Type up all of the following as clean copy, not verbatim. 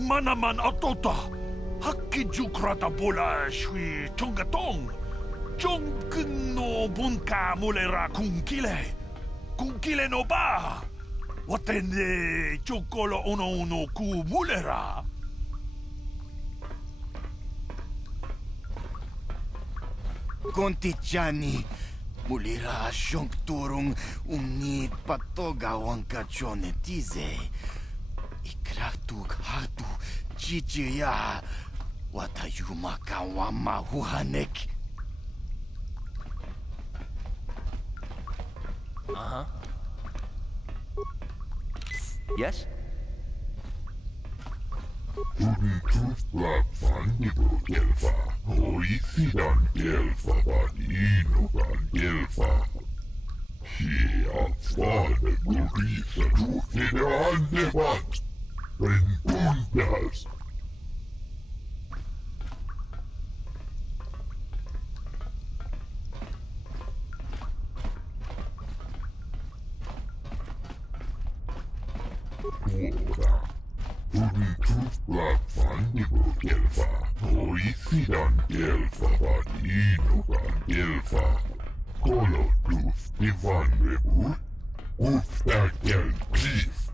Manaman autota. Hakkijukrata bula shui tungatong. Jong no bunka mulera kunkile. Kunkile no ba. Watende chokolo uno ku mulera. Kontichani. Mulira shonk turung unit patoga wanka chonetize. Ikraktuk hatu chichiya. Watayuma kawama huhanek. Uh-huh. Yes? Gelfa, Hoisidan Gelfa, Vaninogan Gelfa. He afvane Gurisa Tufide Andevat, Rentundas. Ora. Gelfa, Hoisidan Gelfa, Vaninogan Gelfa. Kolotus Ivan Rebut, Ufta Gelpif.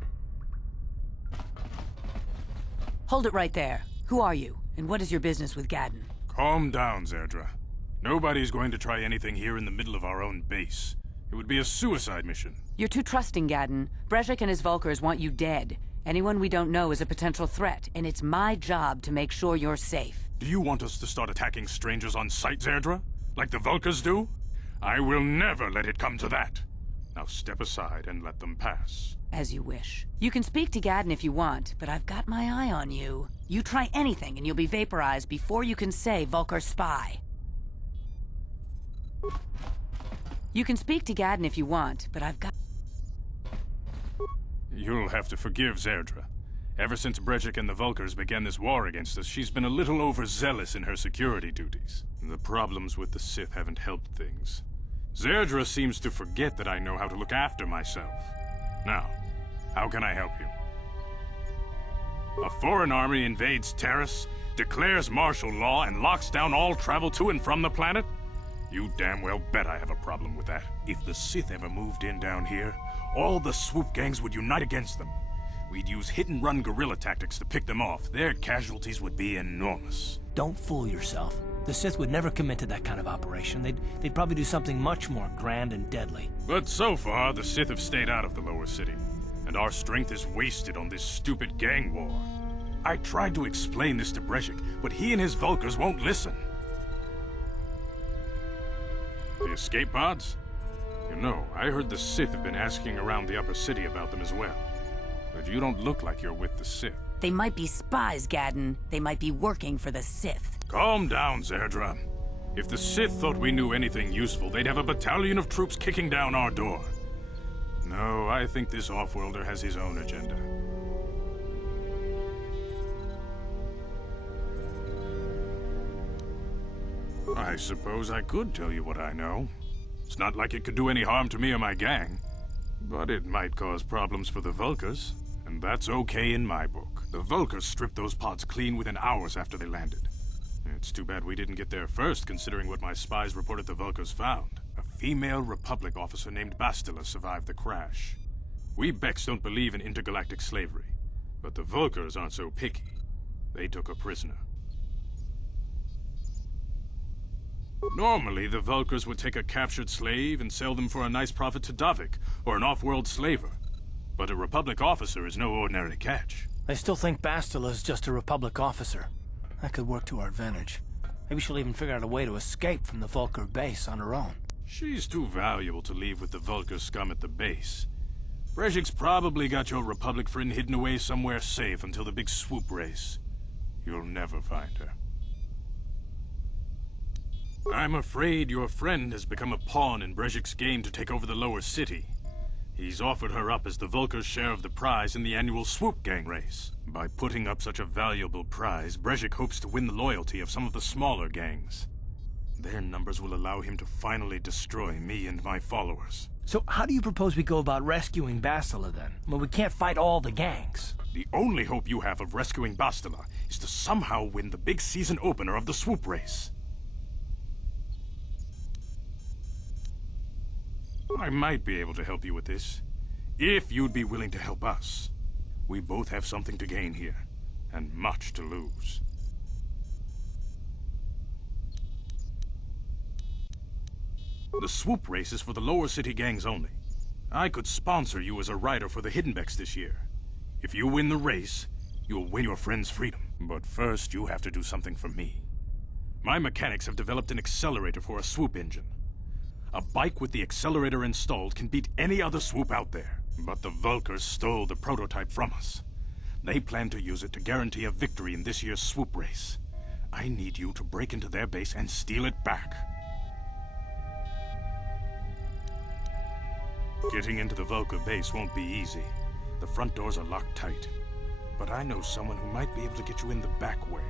Hold it right there. Who are you, and what is your business with Gadden? Calm down, Zerdra. Nobody's going to try anything here in the middle of our own base. It would be a suicide mission. You're too trusting, Gadden. Brezhik and his Vulkars want you dead. Anyone we don't know is a potential threat, and it's my job to make sure you're safe. Do you want us to start attacking strangers on sight, Zerdra? Like the Vulkars do? I will never let it come to that. Now step aside and let them pass. As you wish. You can speak to Gadden if you want, but I've got my eye on you. You try anything and you'll be vaporized before you can say Vulkar spy. You can speak to Gadden if you want, but I've got... You'll have to forgive Zerdra. Ever since Brezhik and the Vulkars began this war against us, she's been a little overzealous in her security duties. The problems with the Sith haven't helped things. Zerdra seems to forget that I know how to look after myself. Now, how can I help you? A foreign army invades Terrace, declares martial law, and locks down all travel to and from the planet? You damn well bet I have a problem with that. If the Sith ever moved in down here, all the swoop gangs would unite against them. We'd use hit-and-run guerrilla tactics to pick them off. Their casualties would be enormous. Don't fool yourself. The Sith would never commit to that kind of operation. They'd probably do something much more grand and deadly. But so far, the Sith have stayed out of the lower city, and our strength is wasted on this stupid gang war. I tried to explain this to Brezhik, but he and his Vulkars won't listen. The escape pods? You know, I heard the Sith have been asking around the upper city about them as well. But you don't look like you're with the Sith. They might be spies, Gadden. They might be working for the Sith. Calm down, Zerdra. If the Sith thought we knew anything useful, they'd have a battalion of troops kicking down our door. No, I think this off-worlder has his own agenda. I suppose I could tell you what I know. It's not like it could do any harm to me or my gang. But it might cause problems for the Vulkars, and that's okay in my book. The Vulkars stripped those pods clean within hours after they landed. It's too bad we didn't get there first, considering what my spies reported the Vulkars found. A female Republic officer named Bastila survived the crash. We Beks don't believe in intergalactic slavery, but the Vulkars aren't so picky. They took a prisoner. Normally, the Vulkars would take a captured slave and sell them for a nice profit to Davik, or an off-world slaver. But a Republic officer is no ordinary catch. I still think Bastila is just a Republic officer. That could work to our advantage. Maybe she'll even figure out a way to escape from the Vulkar base on her own. She's too valuable to leave with the Vulkar scum at the base. Brezhik's probably got your Republic friend hidden away somewhere safe until the big swoop race. You'll never find her. I'm afraid your friend has become a pawn in Brezhik's game to take over the lower city. He's offered her up as the Vulkar's share of the prize in the annual swoop gang race. By putting up such a valuable prize, Brezhik hopes to win the loyalty of some of the smaller gangs. Their numbers will allow him to finally destroy me and my followers. So how do you propose we go about rescuing Bastila then? Well, we can't fight all the gangs. The only hope you have of rescuing Bastila is to somehow win the big season opener of the swoop race. I might be able to help you with this, if you'd be willing to help us. We both have something to gain here, and much to lose. The swoop race is for the lower city gangs only. I could sponsor you as a rider for the Hiddenbecks this year. If you win the race, you'll win your friend's freedom. But first, you have to do something for me. My mechanics have developed an accelerator for a swoop engine. A bike with the accelerator installed can beat any other swoop out there. But the Vulkars stole the prototype from us. They plan to use it to guarantee a victory in this year's swoop race. I need you to break into their base and steal it back. Getting into the Vulkar base won't be easy. The front doors are locked tight. But I know someone who might be able to get you in the back way.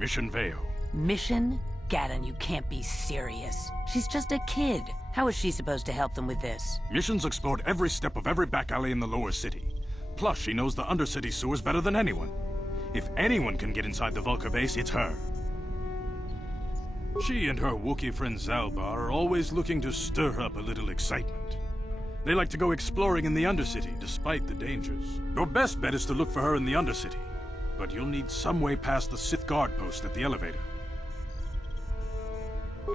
Mission Veo. Mission? Gaddon, you can't be serious. She's just a kid. How is she supposed to help them with this? Mission's explored every step of every back alley in the lower city. Plus, she knows the undercity sewers better than anyone. If anyone can get inside the Vulkar base, it's her. She and her Wookiee friend Zalbar are always looking to stir up a little excitement. They like to go exploring in the Undercity, despite the dangers. Your best bet is to look for her in the Undercity, but you'll need some way past the Sith guard post at the elevator.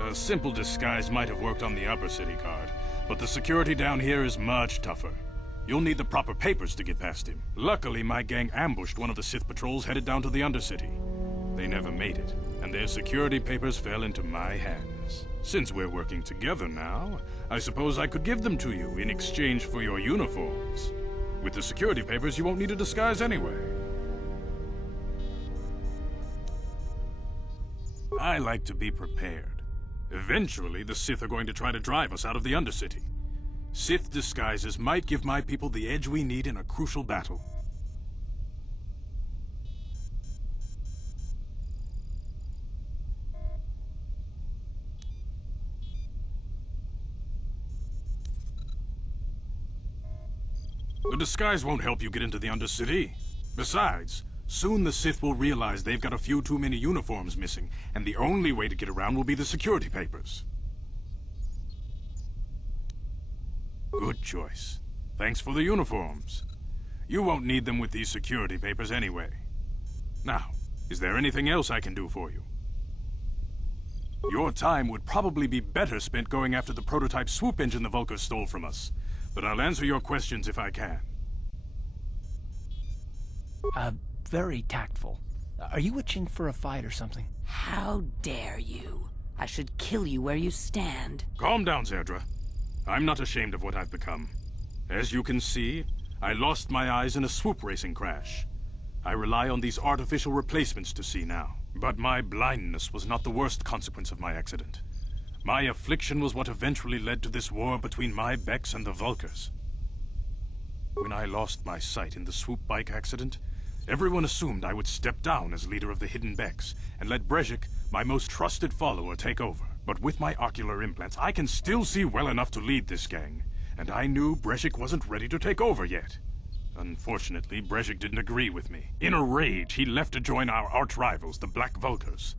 A simple disguise might have worked on the Upper City guard, but the security down here is much tougher. You'll need the proper papers to get past him. Luckily, my gang ambushed one of the Sith patrols headed down to the Undercity. They never made it, and their security papers fell into my hands. Since we're working together now, I suppose I could give them to you in exchange for your uniforms. With the security papers, you won't need a disguise anyway. I like to be prepared. Eventually, the Sith are going to try to drive us out of the Undercity. Sith disguises might give my people the edge we need in a crucial battle. The disguise won't help you get into the Undercity. Besides, soon the Sith will realize they've got a few too many uniforms missing, and the only way to get around will be the security papers. Good choice. Thanks for the uniforms. You won't need them with these security papers anyway. Now, is there anything else I can do for you? Your time would probably be better spent going after the prototype swoop engine the Vulkars stole from us, but I'll answer your questions if I can. Very tactful. Are you itching for a fight or something? How dare you? I should kill you where you stand. Calm down, Zerdra. I'm not ashamed of what I've become. As you can see, I lost my eyes in a swoop racing crash. I rely on these artificial replacements to see now. But my blindness was not the worst consequence of my accident. My affliction was what eventually led to this war between my Becks and the Vulkars. When I lost my sight in the swoop bike accident, everyone assumed I would step down as leader of the Hidden Becks and let Brezhik, my most trusted follower, take over. But with my ocular implants, I can still see well enough to lead this gang, and I knew Brezhik wasn't ready to take over yet. Unfortunately, Brezhik didn't agree with me. In a rage, he left to join our arch-rivals, the Black Vulkars.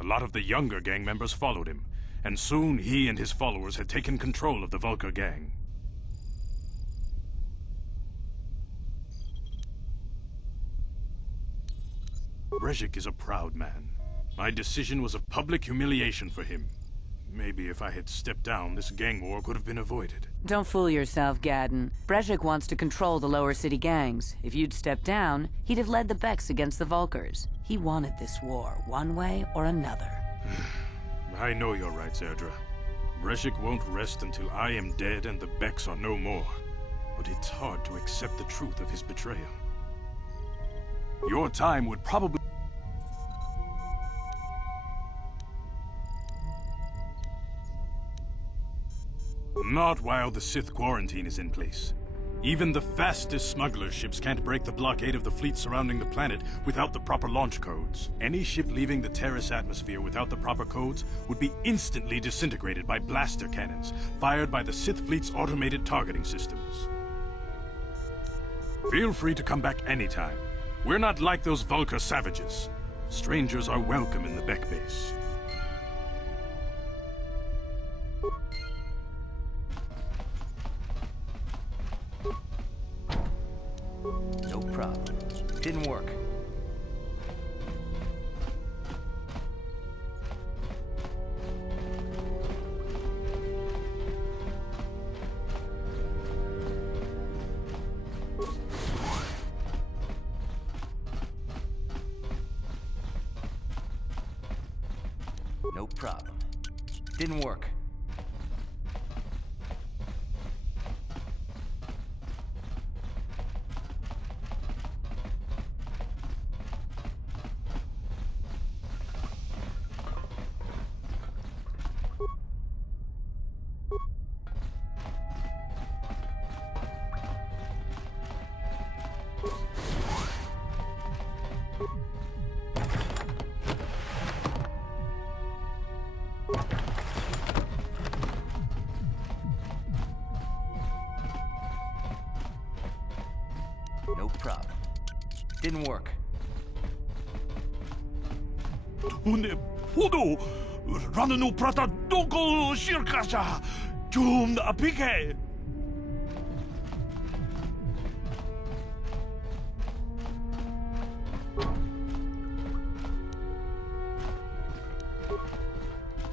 A lot of the younger gang members followed him, and soon he and his followers had taken control of the Vulkar gang. Brezhik is a proud man. My decision was a public humiliation for him. Maybe if I had stepped down, this gang war could have been avoided. Don't fool yourself, Gaddon. Brezhik wants to control the lower city gangs. If you'd stepped down, he'd have led the Becks against the Vulkars. He wanted this war, one way or another. I know you're right, Zerdra. Brezhik won't rest until I am dead and the Becks are no more. But it's hard to accept the truth of his betrayal. Your time would probably... Not while the Sith quarantine is in place. Even the fastest smuggler ships can't break the blockade of the fleet surrounding the planet without the proper launch codes. Any ship leaving the Terrace atmosphere without the proper codes would be instantly disintegrated by blaster cannons fired by the Sith fleet's automated targeting systems. Feel free to come back anytime. We're not like those Vulcar savages. Strangers are welcome in the Beck base. No problem. Didn't work. No problem. Didn't work. No problem. Didn't work. 내 포도 라는 우프라타 동고 시르카샤 좀 나피게.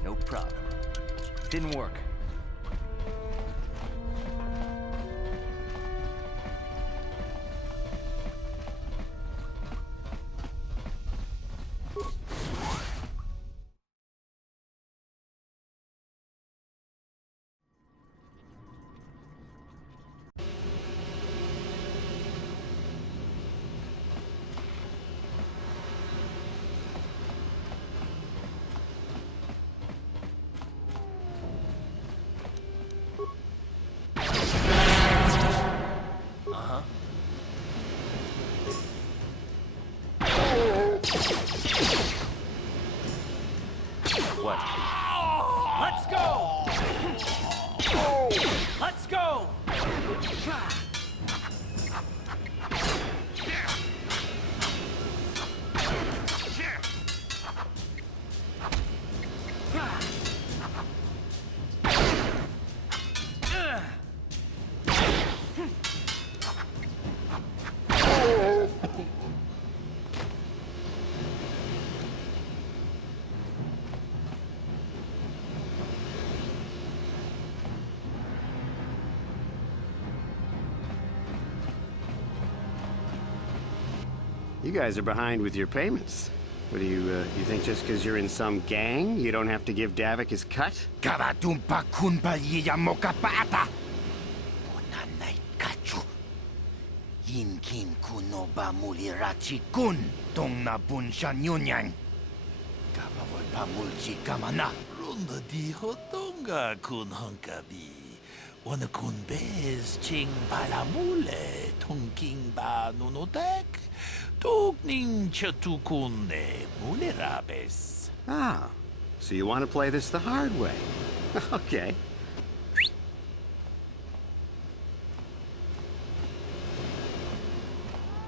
No problem. Didn't work. What? Let's go! Let's go! You guys are behind with your payments. What do you think just because you're in some gang, you don't have to give Davik his cut? Karatumpa kunpalyiya mokapata. Punanay kachu. Yinkin kunoba mulirachi kun. Tong na bunshan yunyan. Kabawal pamulchi kamana. ronda dijo tonga kun honkabi. Wana kun bez ching balamule tongking ba nunotek. Tugning chatukun ne mulerabes. Ah, so you want to play this the hard way. Okay.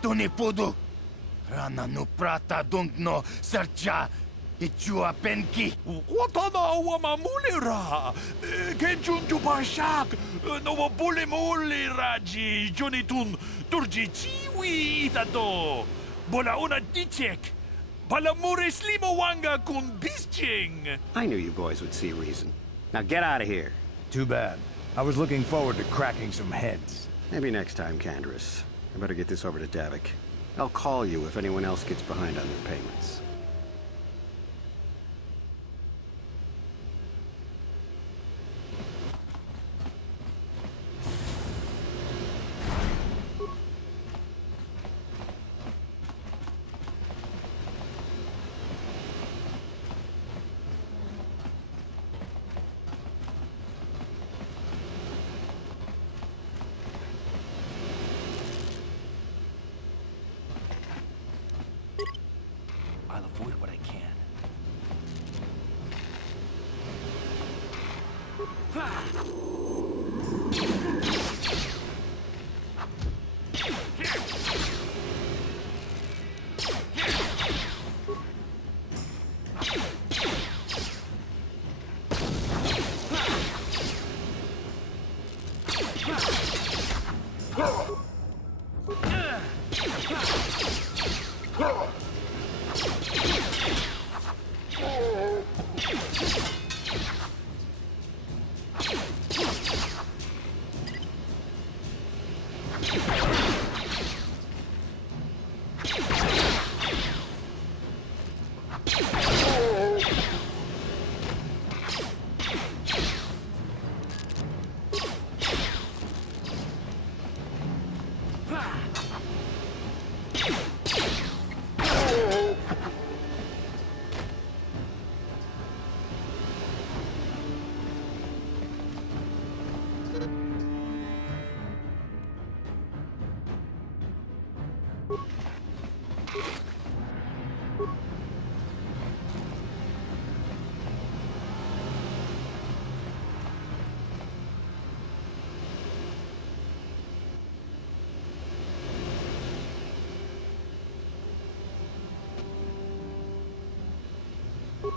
Tunipudu. Rana no prata dungno sercha. Ichua penki. Watana wama mulera. Kenchun jupashak. Nova bule muleraji. Jonitun turji chiwi itato. Bola una dichek. Balamure slimo wanga kun bisching. I knew you boys would see reason. Now get out of here. Too bad. I was looking forward to cracking some heads. Maybe next time, Canderous. I better get this over to Davik. I'll call you if anyone else gets behind on their payments.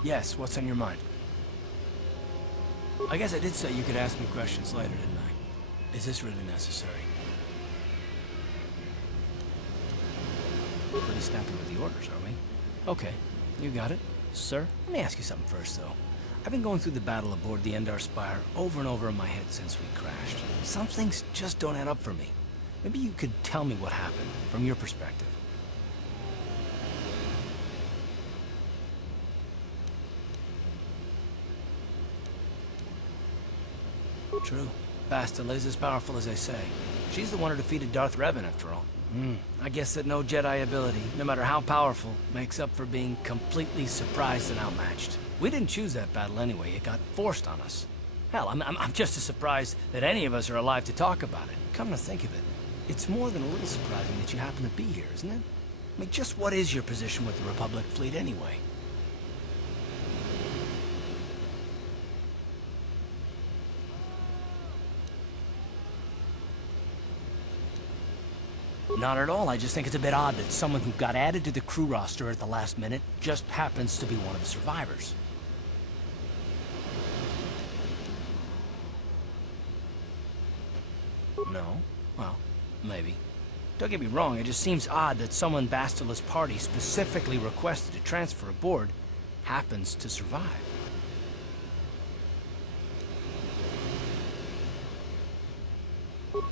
Yes, what's on your mind? I guess I did say you could ask me questions later, didn't I? Is this really necessary? Pretty snappy with the orders, are we? Okay, you got it. Sir, let me ask you something first, though. I've been going through the battle aboard the Endar Spire over and over in my head since we crashed. Some things just don't add up for me. Maybe you could tell me what happened, from your perspective. True. Bastila is as powerful as they say. She's the one who defeated Darth Revan, after all. I guess that no Jedi ability, no matter how powerful, makes up for being completely surprised and outmatched. We didn't choose that battle anyway. It got forced on us. Hell, I'm just as surprised that any of us are alive to talk about it. Come to think of it, it's more than a little surprising that you happen to be here, isn't it? I mean, just what is your position with the Republic fleet anyway? Not at all. I just think it's a bit odd that someone who got added to the crew roster at the last minute just happens to be one of the survivors. No? Well, maybe. Don't get me wrong, it just seems odd that someone Bastila's party specifically requested to transfer aboard happens to survive.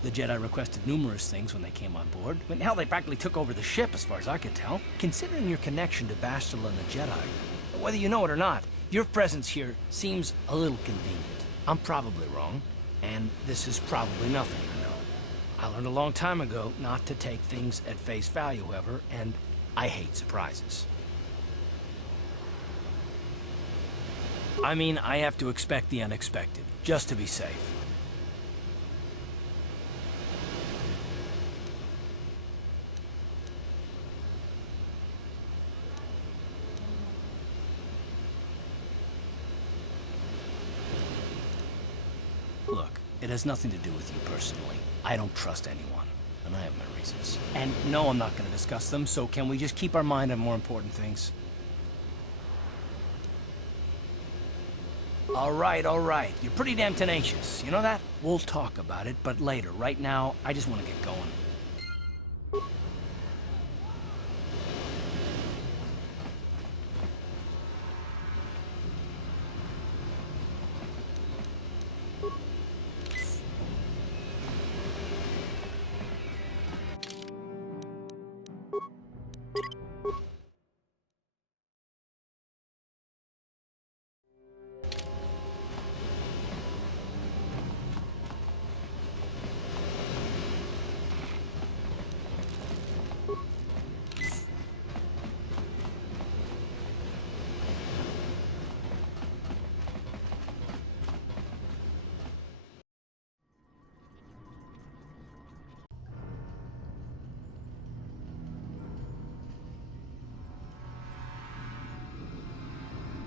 The Jedi requested numerous things when they came on board. I mean, hell, they practically took over the ship, as far as I could tell. Considering your connection to Bastila and the Jedi, whether you know it or not, your presence here seems a little convenient. I'm probably wrong, and this is probably nothing, I know. I learned a long time ago not to take things at face value, however, and I hate surprises. I mean, I have to expect the unexpected, just to be safe. Look, it has nothing to do with you personally. I don't trust anyone, and I have my reasons. And no, I'm not going to discuss them, so can we just keep our mind on more important things? All right. You're pretty damn tenacious. You know that? We'll talk about it, but later. Right now, I just want to get going.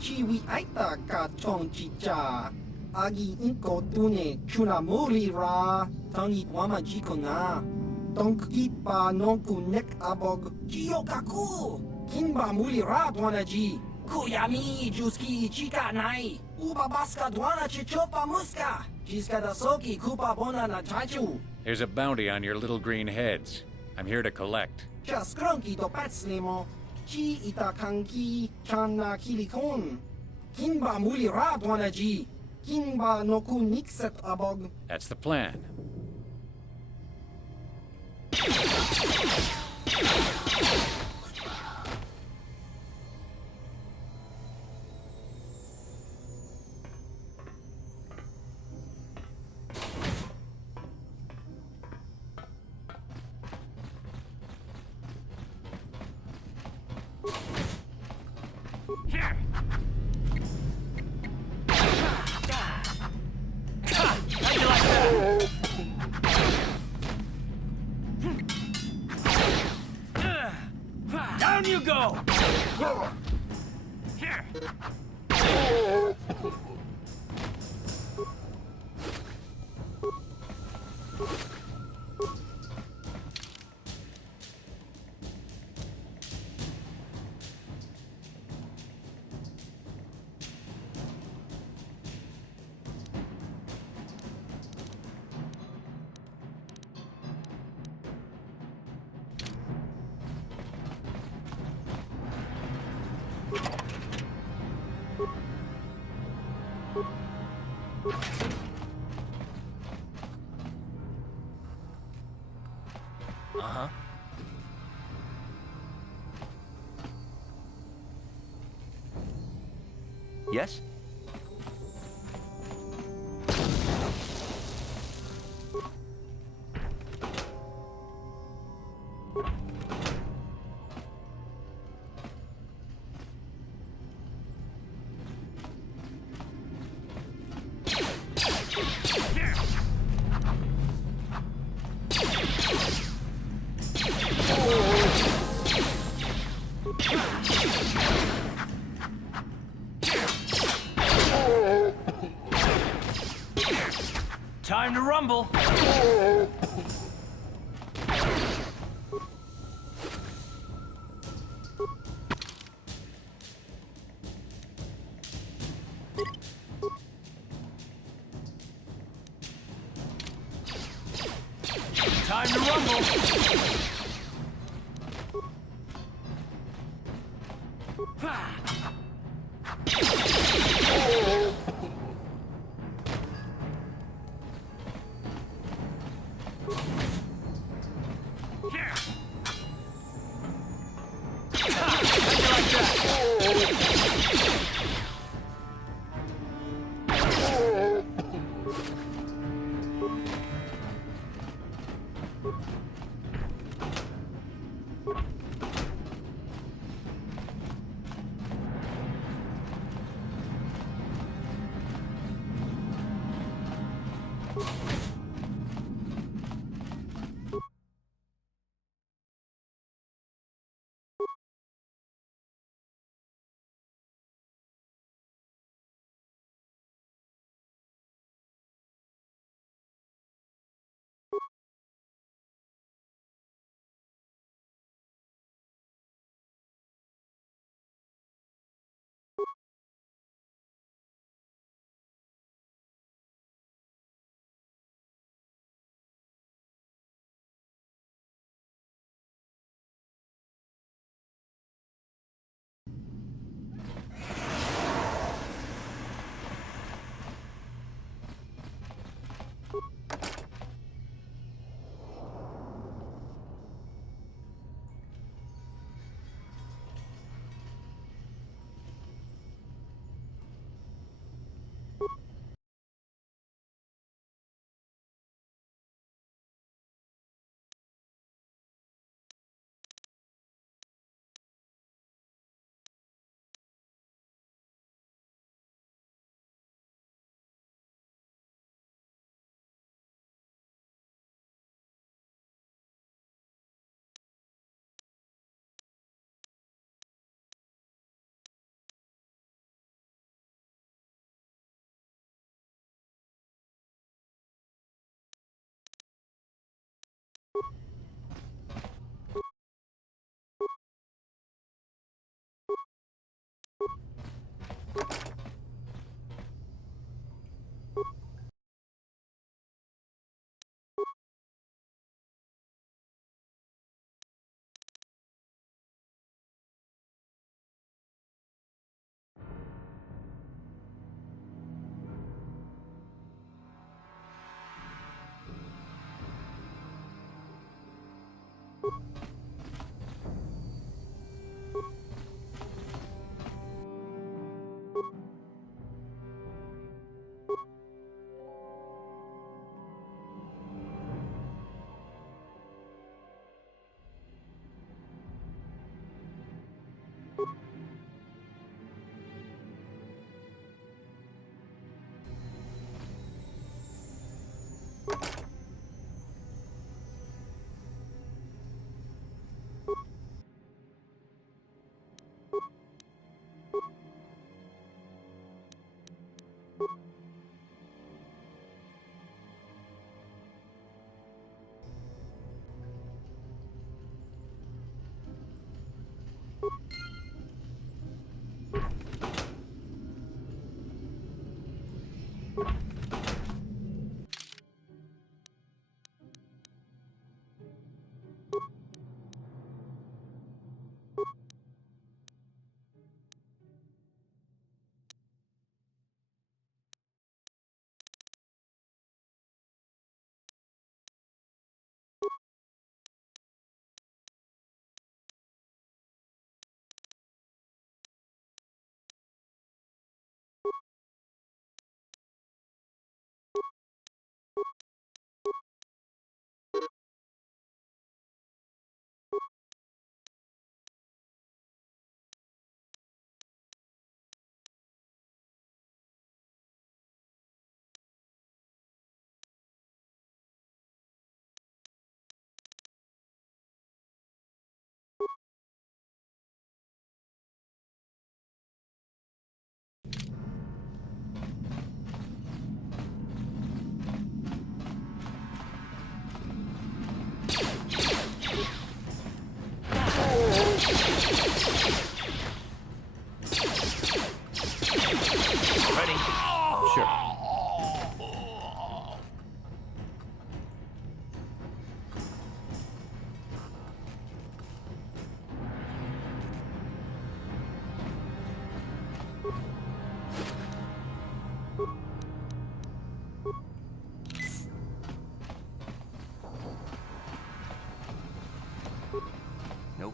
Chiwi aita ka chong chicha. Agi inko tune chunamuri ra. Tangi wama jiko na. Tonki pa nonku nek abog. Jiyokaku. Kinba muli ra dwanaji. Kuyami juski chika nai. Uba baska dwana chichopa muska. Jiska da soki kupa bona na chachu. There's a bounty on your little green heads. I'm here to collect. Just grunky do patslimo. Chi ita kanki chana kilikon. Kinba muli radwana ji. Kinba no ku nikset abog. That's the plan. Down you go! Uh-huh. Yes? Time to rumble! Time to rumble!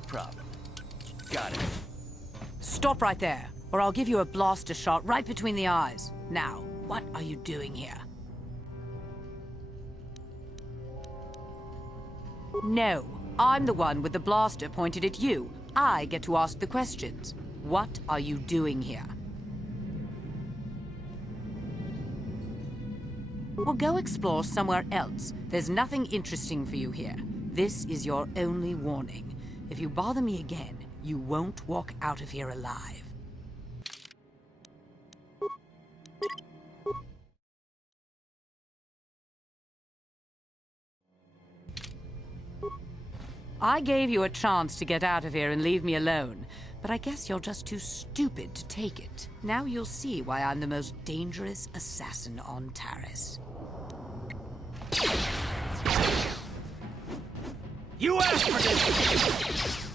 problem. Got it. Stop right there, or I'll give you a blaster shot right between the eyes. Now, what are you doing here? No, I'm the one with the blaster pointed at you. I get to ask the questions. What are you doing here? Well, go explore somewhere else. There's nothing interesting for you here. This is your only warning. If you bother me again, you won't walk out of here alive. I gave you a chance to get out of here and leave me alone, but I guess you're just too stupid to take it. Now you'll see why I'm the most dangerous assassin on Taris. You asked for this!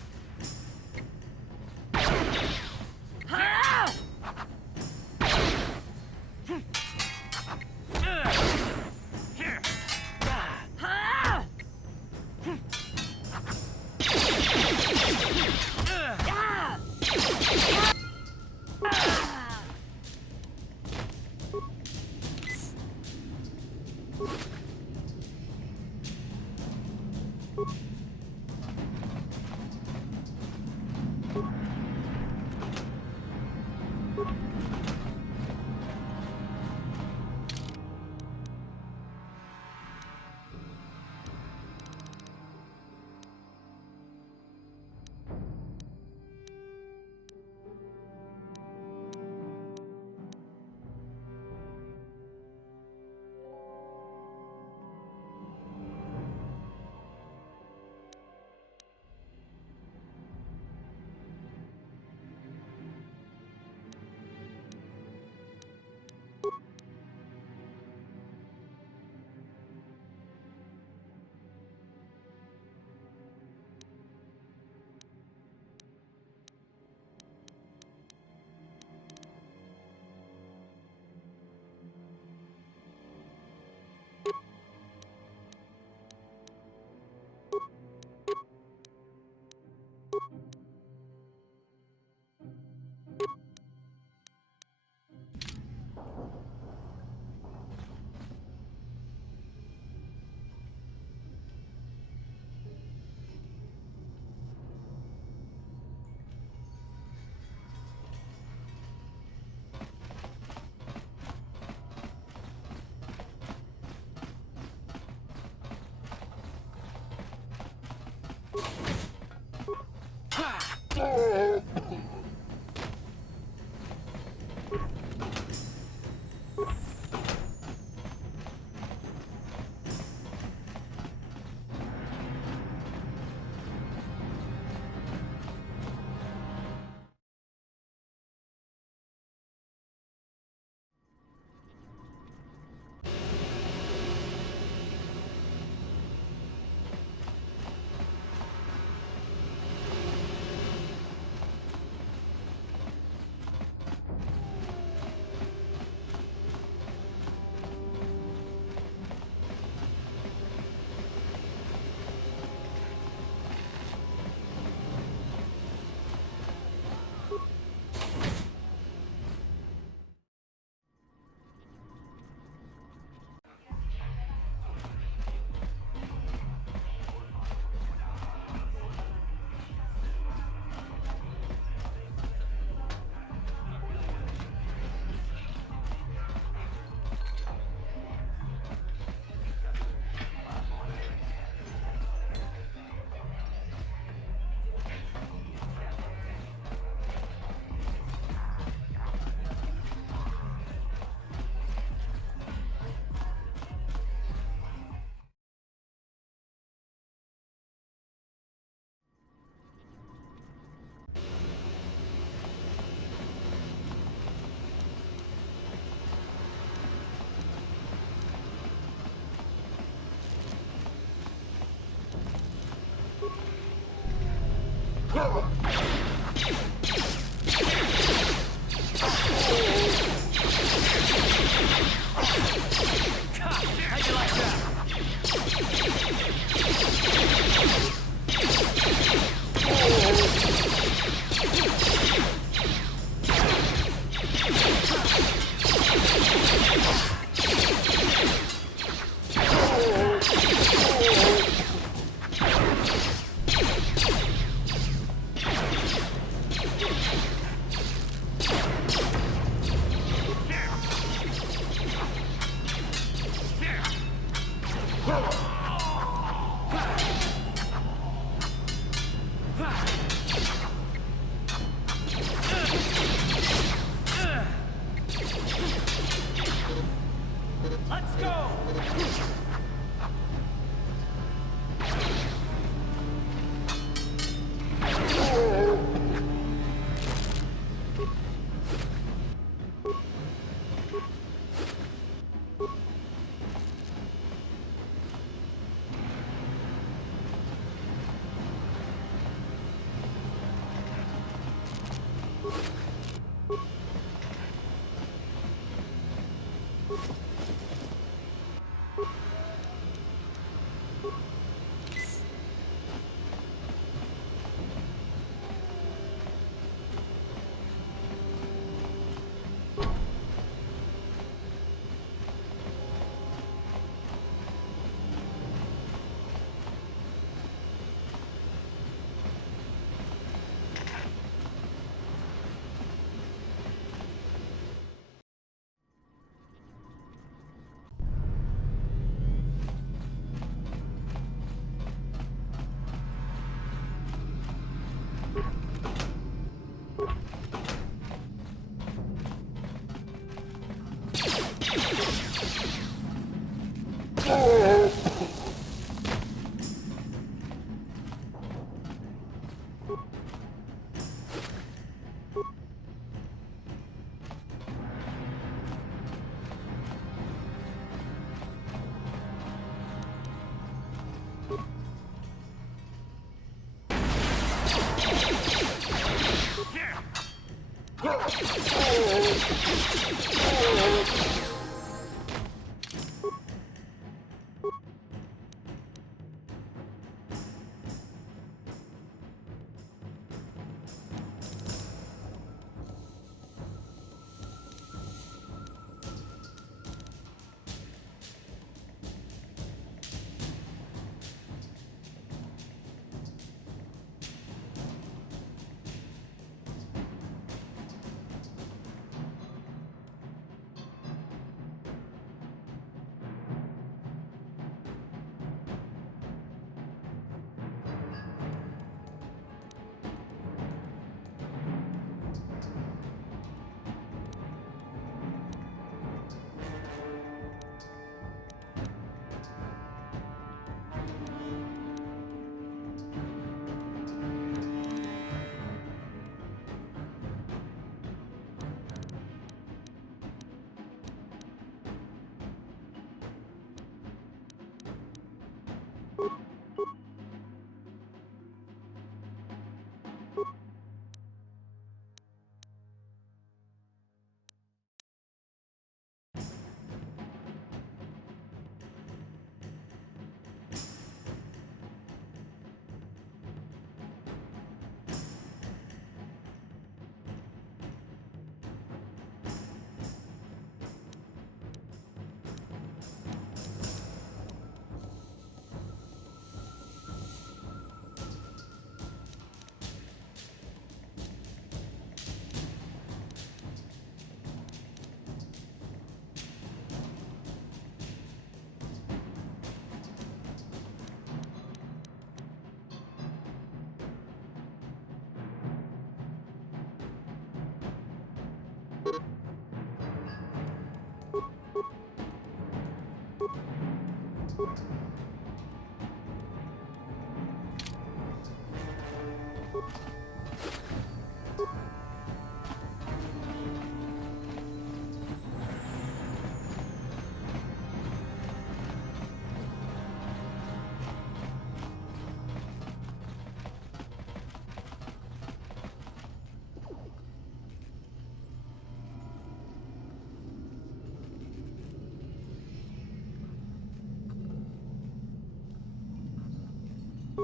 How'd you like that?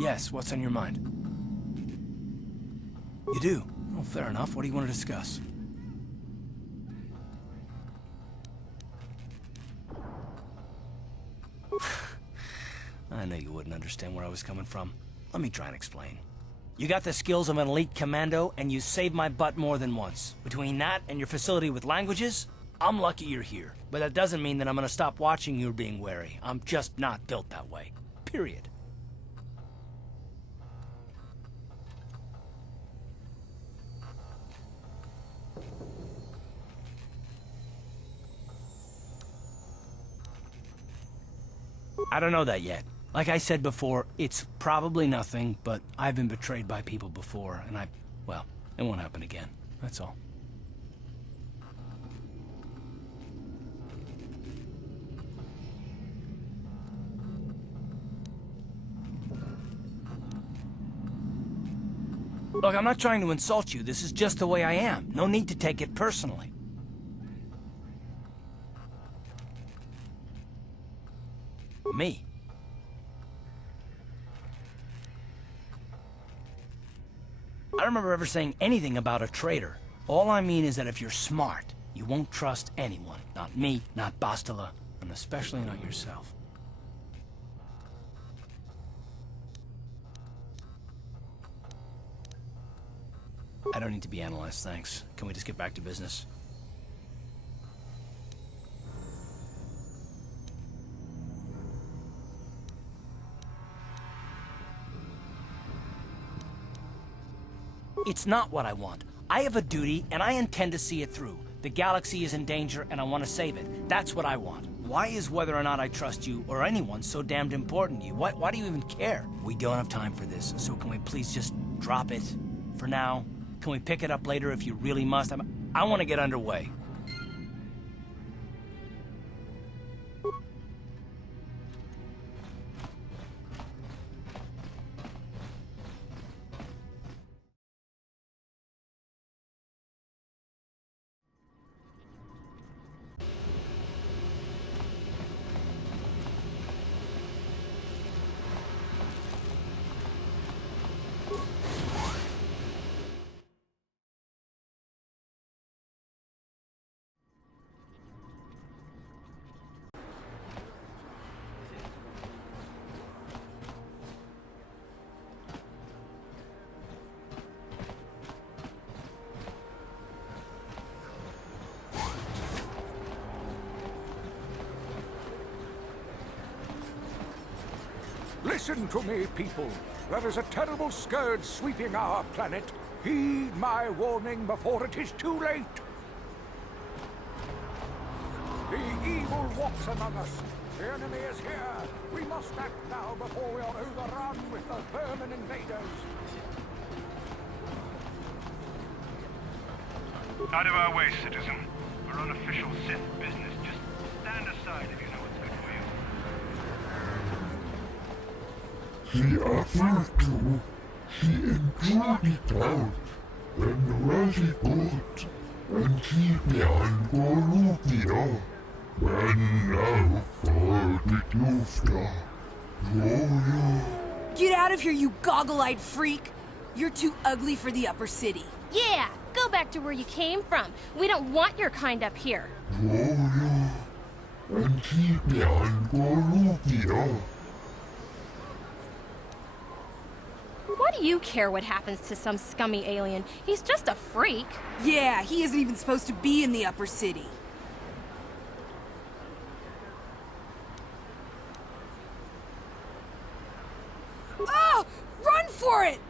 Yes, what's on your mind? You do? Well, fair enough. What do you want to discuss? I knew you wouldn't understand where I was coming from. Let me try and explain. You got the skills of an elite commando, and you saved my butt more than once. Between that and your facility with languages, I'm lucky you're here. But that doesn't mean that I'm gonna stop watching you being wary. I'm just not built that way. Period. I don't know that yet. Like I said before, it's probably nothing, but I've been betrayed by people before, and well, it won't happen again. That's all. Look, I'm not trying to insult you. This is just the way I am. No need to take it personally. Me? I don't remember ever saying anything about a traitor. All I mean is that if you're smart, you won't trust anyone. Not me, not Bastila, and especially not yourself. I don't need to be analyzed, thanks. Can we just get back to business? It's not what I want. I have a duty, and I intend to see it through. The galaxy is in danger, and I want to save it. That's what I want. Why is whether or not I trust you or anyone so damned important to you? Why do you even care? We don't have time for this, so can we please just drop it? For now? Can we pick it up later if you really must? I want to get underway. Listen to me, people. There is a terrible scourge sweeping our planet. Heed my warning before it is too late. The evil walks among us. The enemy is here. We must act now before we are overrun with the vermin invaders. Out of our way, citizen. We're on official Sith business. Just stand aside if you know what's good for you. She offered to. She enjoyed it out. And really good. And she began Gorubia. And now for the Klufta. Get out of here, you goggle-eyed freak! You're too ugly for the upper city. Yeah, go back to where you came from. We don't want your kind up here. And she began Gorubia. Why do you care what happens to some scummy alien? He's just a freak. Yeah, he isn't even supposed to be in the upper city. Oh! Run for it!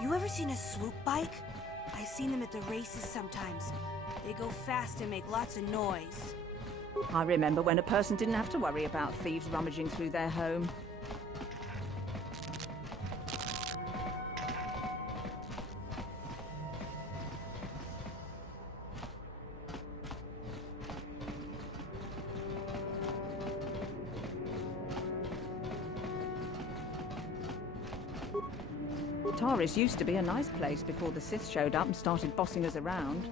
You ever seen a swoop bike? I've seen them at the races sometimes. They go fast and make lots of noise. I remember when a person didn't have to worry about thieves rummaging through their home. Taris used to be a nice place before the Sith showed up and started bossing us around.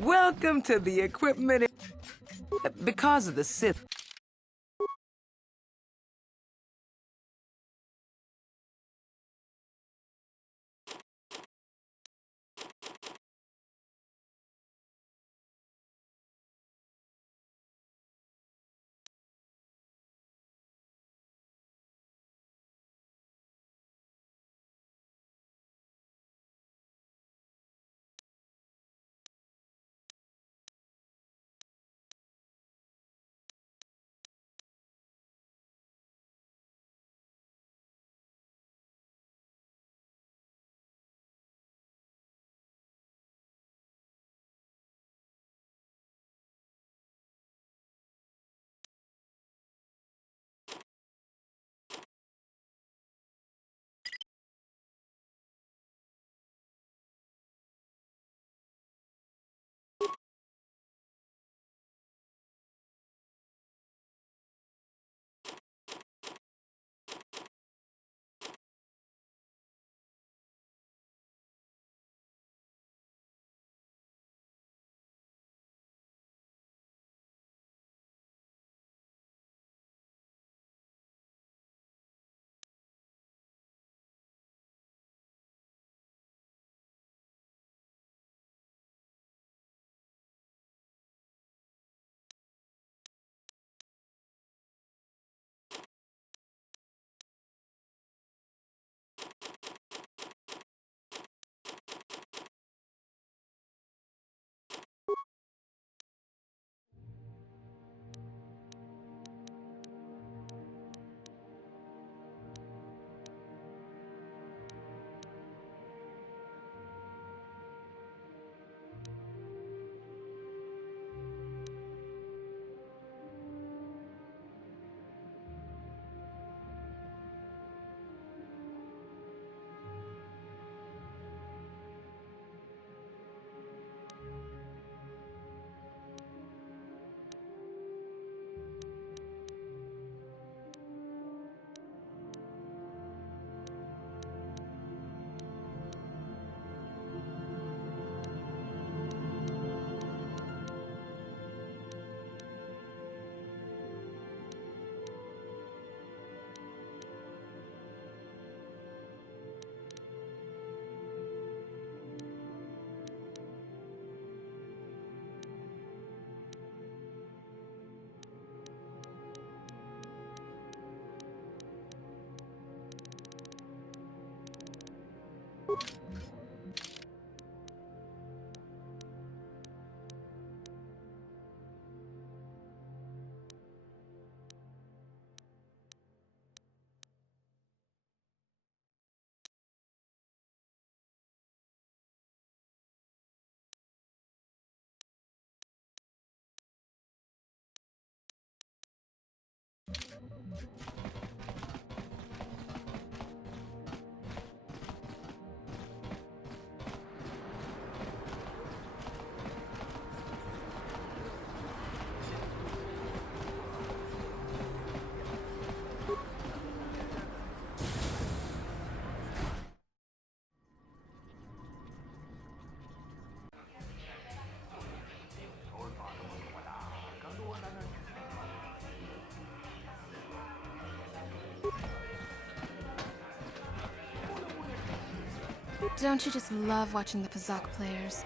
Welcome to the equipment. Because of the Sith. Don't you just love watching the Pazak players?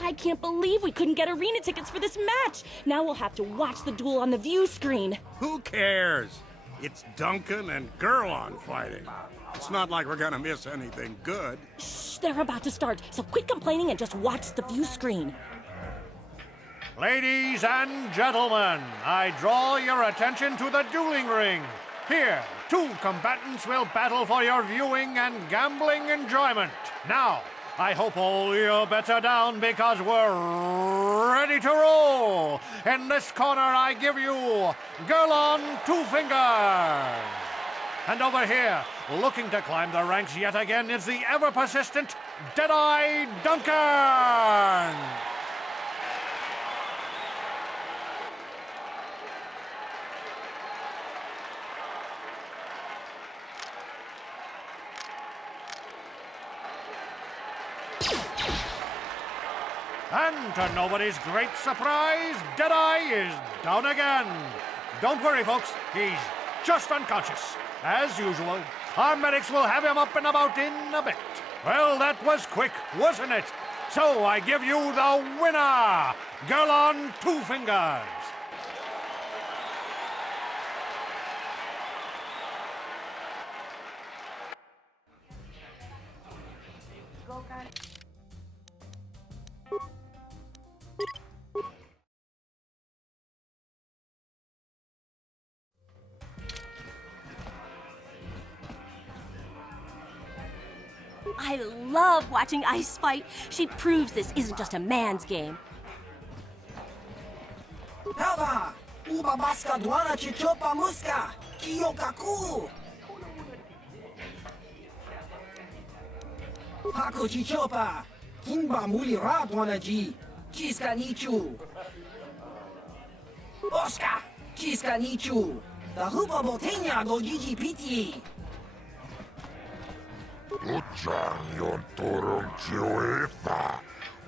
I can't believe we couldn't get arena tickets for this match. Now we'll have to watch the duel on the view screen. Who cares? It's Duncan and Gurlon fighting. It's not like we're gonna miss anything good. Shh, they're about to start, so quit complaining and just watch the view screen. Ladies and gentlemen, I draw your attention to the dueling ring. Here, two combatants will battle for your viewing and gambling enjoyment. Now, I hope all your bets are down because we're ready to roll. In this corner, I give you Gurlon Two Fingers. And over here, looking to climb the ranks yet again, is the ever-persistent Deadeye Duncan. And to nobody's great surprise, Deadeye is down again. Don't worry, folks. He's just unconscious. As usual, our medics will have him up and about in a bit. Well, that was quick, wasn't it? So I give you the winner, Girl on Two Fingers. I love watching Ice fight. She proves this isn't just a man's game. Hava! Uba baska dwana chichopa muska! Kiyokaku! Haku chichopa! Kimba muli ra dwana ji! Chiska nichu! Oska! Chiska nichu! The hupa botenya go gigi piti! Tutsang yon turong chiuefa.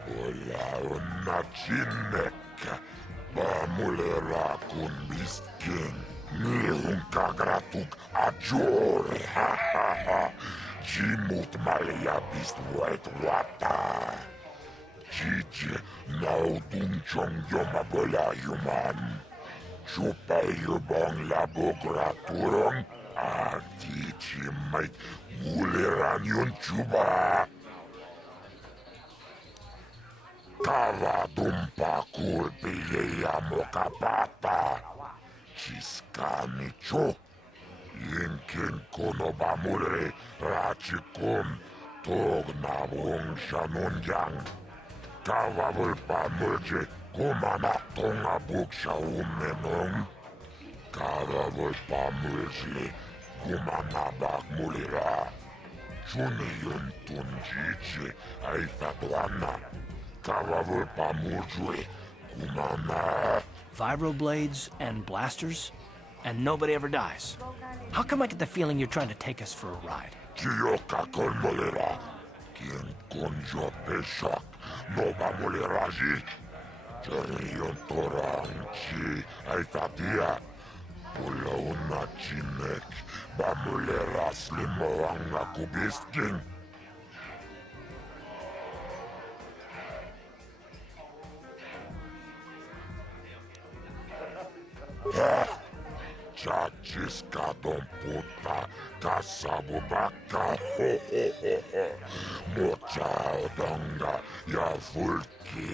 Ola onna chinnekka. Pamulera kun miskin. Nihun kagratuk ajore. Jimut malja bist vuet wata. Chiche naudun chong yoma bola yuman. Chupa yubong labo graturong. Artichi mait muleran yun chuba. Kava dumpa kulpi ya mokapata. Chiskani cho. Yinkin kono bamule rachikum. Togna wong shanun yang. Kava vulpa mulje kumana tonga buksha umenong. Kava vulpa mulje kumana bak mulira. Chuni yun tunjiche aifatuana. Kava vulpa mulje kumana. Vibroblades and blasters, and nobody ever dies. How come I get the feeling you're trying to take us for a ride? Kiyoka kon mulira. Kien konjo peshak. No ba mulira ji. Cherion torang chi aitatia. Pula una chinek. Ba mulira slimo anga kubisking. Chachiska don puta, kasabubaka, ho ho ho ho. Mocha odonga, ya vulki,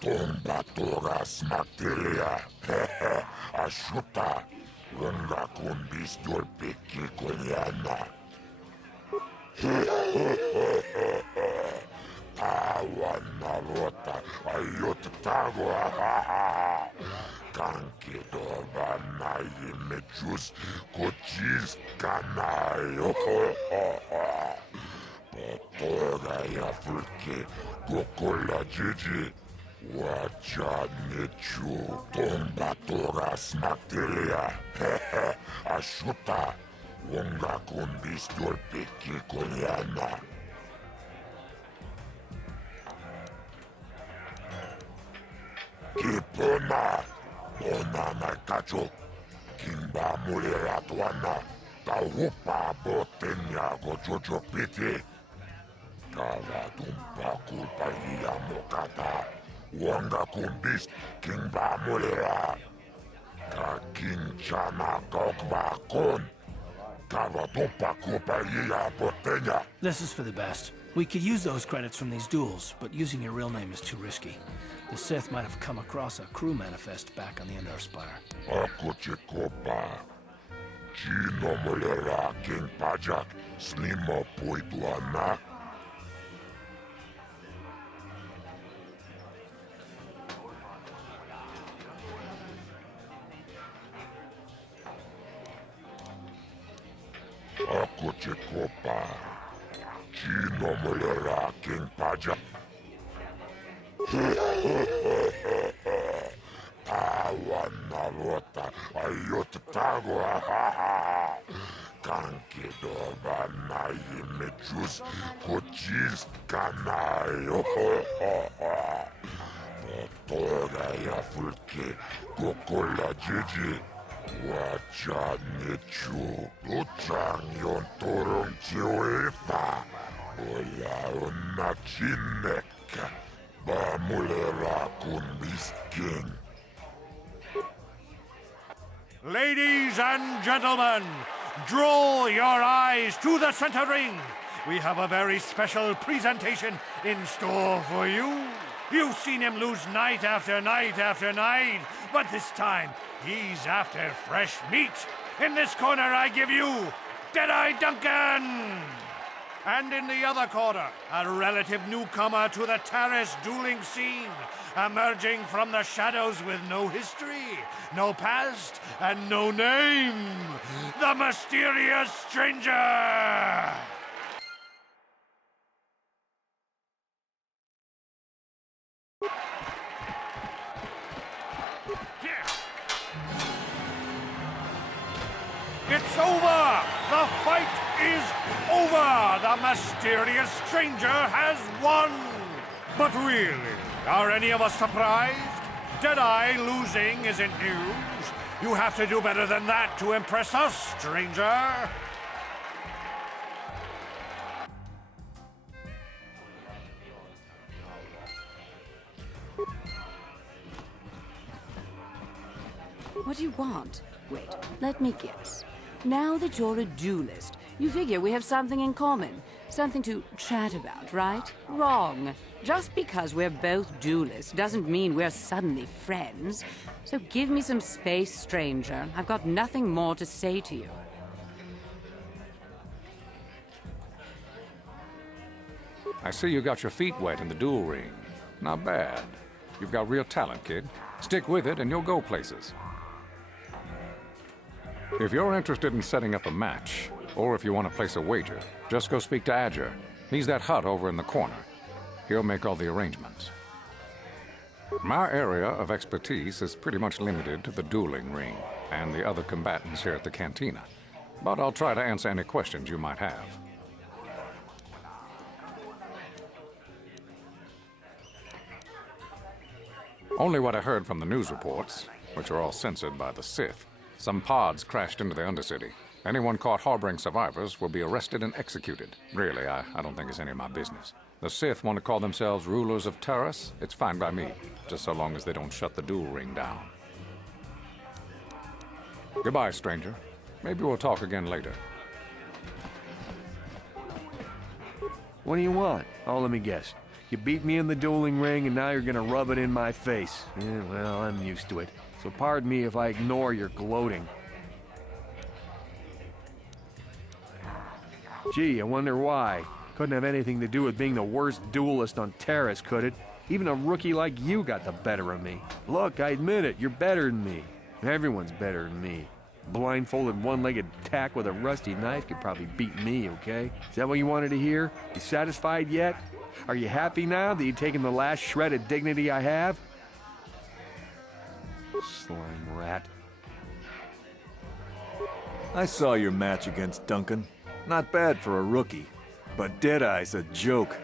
tomba toras materia, ashuta, unga kumbis dolpiki kunyana. Tawana rota, ayot tago, Kanki doba na imechus kochis kanayo. Potoga ya fulke gokola jiji. Wacha nechu tomba toras materia. Ashuta wonga kumbis dolpiki konyana. Kipona. Ona na kacho, kimba mulera tuana, ta hupa botenya go jojo piti. Kava dumpa kulpa iya mokata, wanga kumbis, kimba mulera. Ka kinchana kokba kon, kava dumpa kulpa iya botenya. This is for the best. We could use those credits from these duels, but using your real name is too risky. The Sith might have come across a crew manifest back on the Endar Spire. Ako chikopa. Chino mulera king pajak, slimo puituana. Ako chikopa. Chino mulera king pajak. Tawana rota ayot tago. kankidova naimechus kochis kanayo. Totora ya fulke kokola jiji. Wachanichu luchang yon torong chiwefa. Ola unachinek. Bamulera kun bisking. Ladies and gentlemen, draw your eyes to the center ring. We have a very special presentation in store for you. You've seen him lose night after night after night, but this time he's after fresh meat. In this corner, I give you Deadeye Duncan. And in the other corner, a relative newcomer to the terrace dueling scene, emerging from the shadows with no history, no past, and no name, the mysterious stranger! It's over! The fight is over! The mysterious stranger has won! But really, are any of us surprised? Deadeye losing isn't news. You have to do better than that to impress us, stranger! What do you want? Wait, let me guess. Now that you're a duelist, you figure we have something in common. Something to chat about, right? Wrong. Just because we're both duelists doesn't mean we're suddenly friends. So give me some space, stranger. I've got nothing more to say to you. I see you got your feet wet in the duel ring. Not bad. You've got real talent, kid. Stick with it and you'll go places. If you're interested in setting up a match, or if you want to place a wager, just go speak to Adger. He's that hut over in the corner. He'll make all the arrangements. My area of expertise is pretty much limited to the dueling ring and the other combatants here at the cantina. But I'll try to answer any questions you might have. Only what I heard from the news reports, which are all censored by the Sith. Some pods crashed into the Undercity. Anyone caught harboring survivors will be arrested and executed. Really, I don't think it's any of my business. The Sith want to call themselves rulers of Taris. It's fine by me, just so long as they don't shut the duel ring down. Goodbye, stranger. Maybe we'll talk again later. What do you want? Oh, let me guess. You beat me in the dueling ring and now you're gonna rub it in my face. Yeah, well, I'm used to it. So pardon me if I ignore your gloating. Gee, I wonder why. Couldn't have anything to do with being the worst duelist on Taris, could it? Even a rookie like you got the better of me. Look, I admit it, you're better than me. Everyone's better than me. Blindfolded one-legged tack with a rusty knife could probably beat me, okay? Is that what you wanted to hear? You satisfied yet? Are you happy now that you've taken the last shred of dignity I have? Slime rat. I saw your match against Duncan. Not bad for a rookie. But Deadeye's a joke.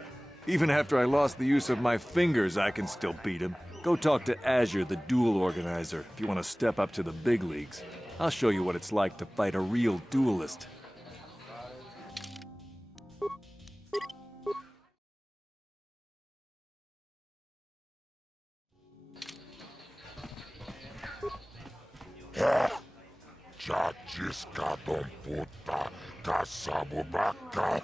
Even after I lost the use of my fingers, I can still beat him. Go talk to Azure, the duel organizer, if you want to step up to the big leagues. I'll show you what it's like to fight a real duelist. Chachiska don puta, kasabubaka,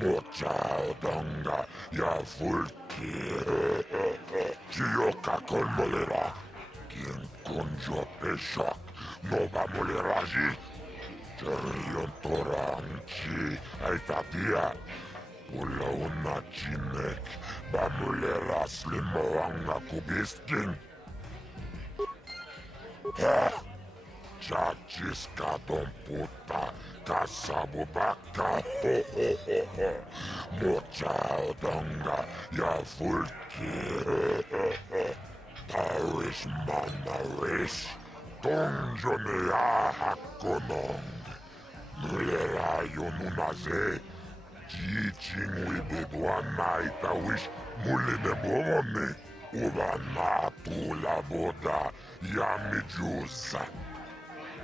mocha donga, ya fulki, chioka con molera, quien conjo peshak, no va moleraji, cherion toranchi, aitapia, pula una chinek, va molera slimoanga kubiskin. Chachiska don puta, kasabubaka, mocha donga, ya fulki, Parish manarish, 동전에 아하코농 늘레라 요누나세 지징위 베도아나이타 위시 물리네 보모네 우바나 둘라보다 야미주사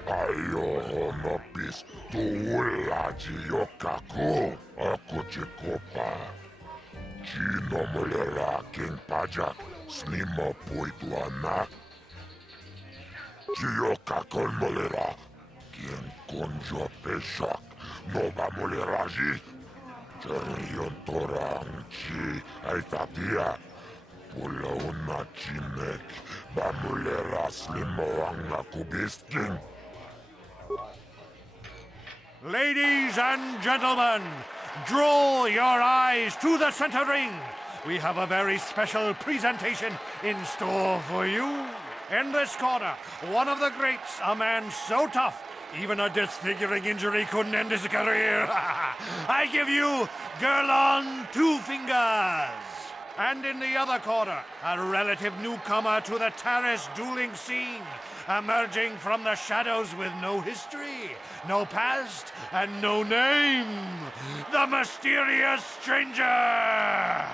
아요 노피스 두울라지 요카쿠 아쿠치코파 지노물레라 킹파작 슬리머 보이두아나 지요카 걸몰레라 킹콘조 페샥 노바 몰레라지 전연토랑 지 아이타티아 불러온나 지넥 바몰레라 슬리머왕나 쿠비스킹. Ladies and gentlemen, draw your eyes to the center ring. We have a very special presentation in store for you. In this corner, one of the greats, a man so tough, even a disfiguring injury couldn't end his career. I give you Girl on Two Fingers. And in the other corner, a relative newcomer to the terrace dueling scene, emerging from the shadows with no history, no past, and no name, the mysterious stranger!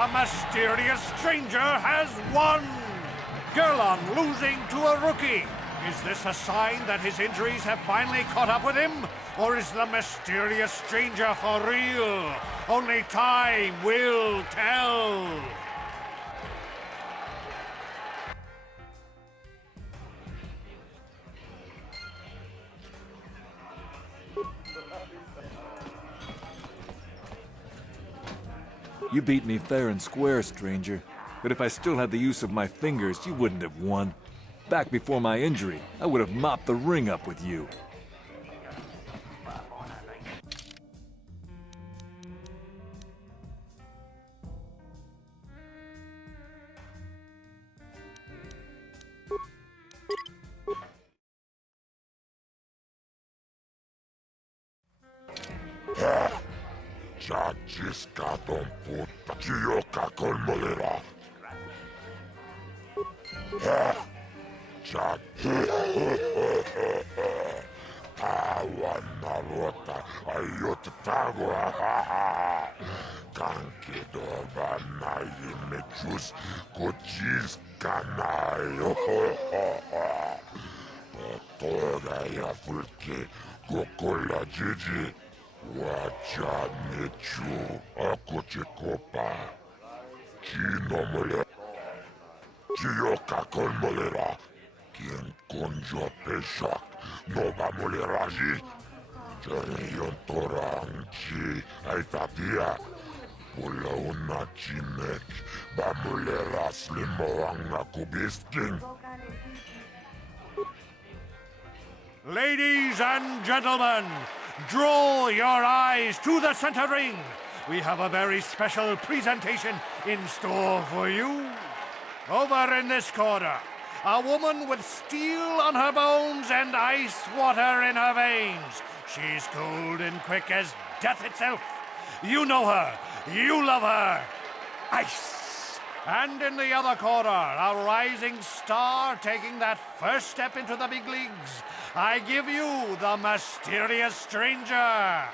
the mysterious stranger has won! Gerlon losing to a rookie. Is this a sign that his injuries have finally caught up with him? Or is the mysterious stranger for real? Only time will tell. You beat me fair and square, stranger. But if I still had the use of my fingers, you wouldn't have won. Back before my injury, I would have mopped the ring up with you. Chachiskaton puta Chiyoka kolmolera. Chat. Tawan narota ayot tagwa. Kankido banayi mechus kochis kanayo. Toga ya fulke kokola jiji. Wacha nechu akochekopa. Chino mole. Chiyoka kolmolera. Quien conjo peshak no va moleraji. Janion toranchi aitatia. Pula una chimek va molera slimoanga kubisking. Ladies and gentlemen, draw your eyes to the center ring. We have a very special presentation in store for you. Over in this corner, a woman with steel on her bones and ice water in her veins. She's cold and quick as death itself. You know her. You love her. Ice. And in the other corner, a rising star taking that first step into the big leagues. I give you the mysterious stranger.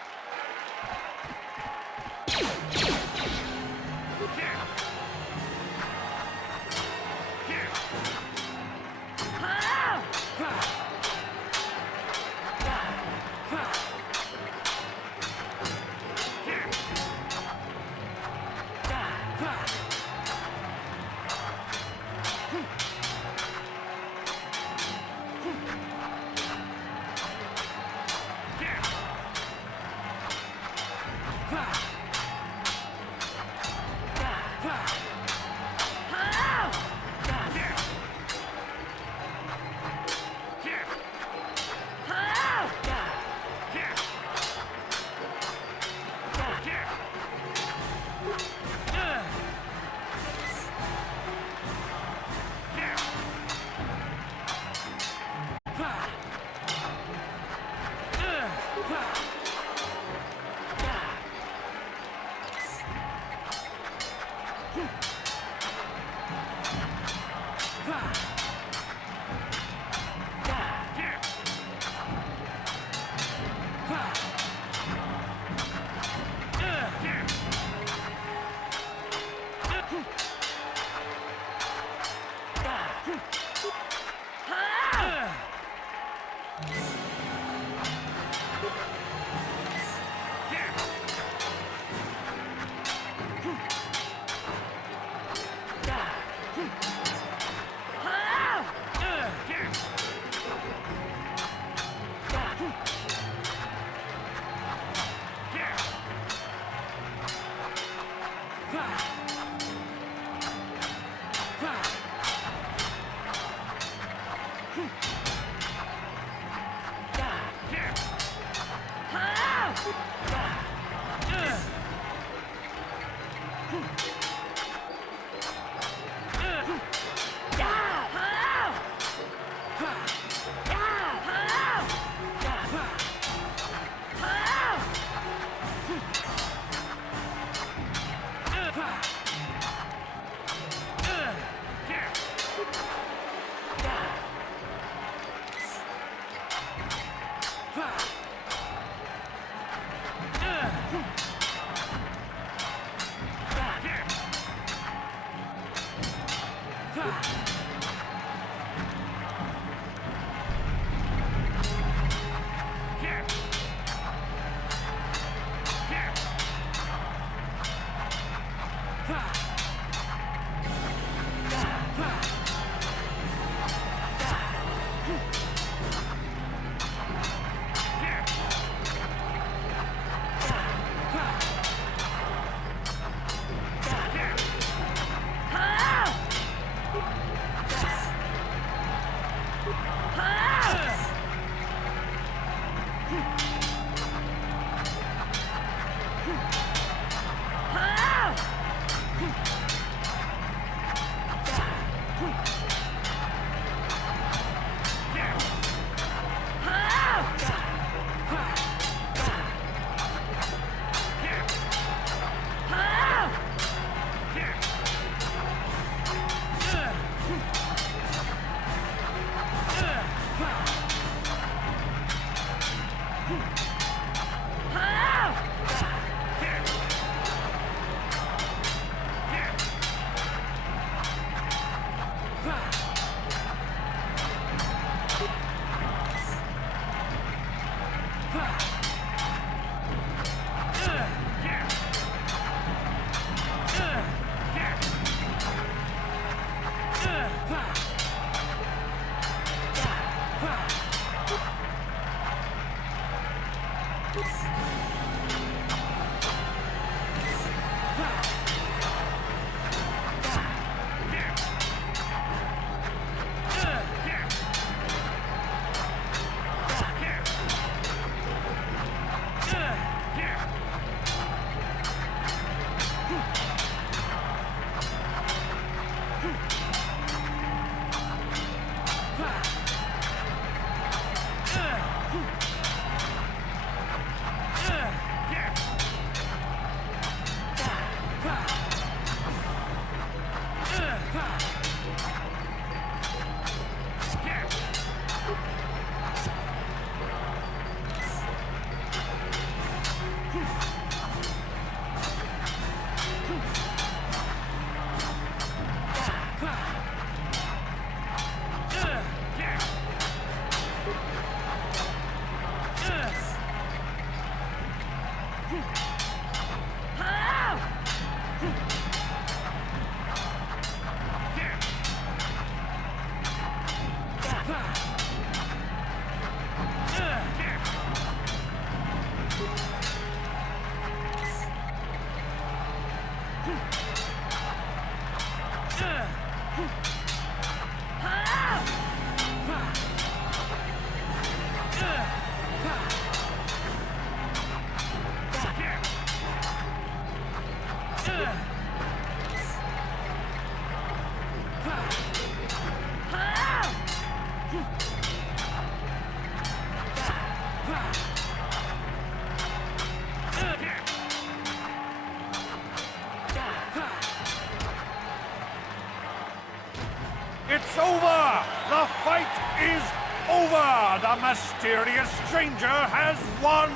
It's over! The fight is over! The mysterious stranger has won!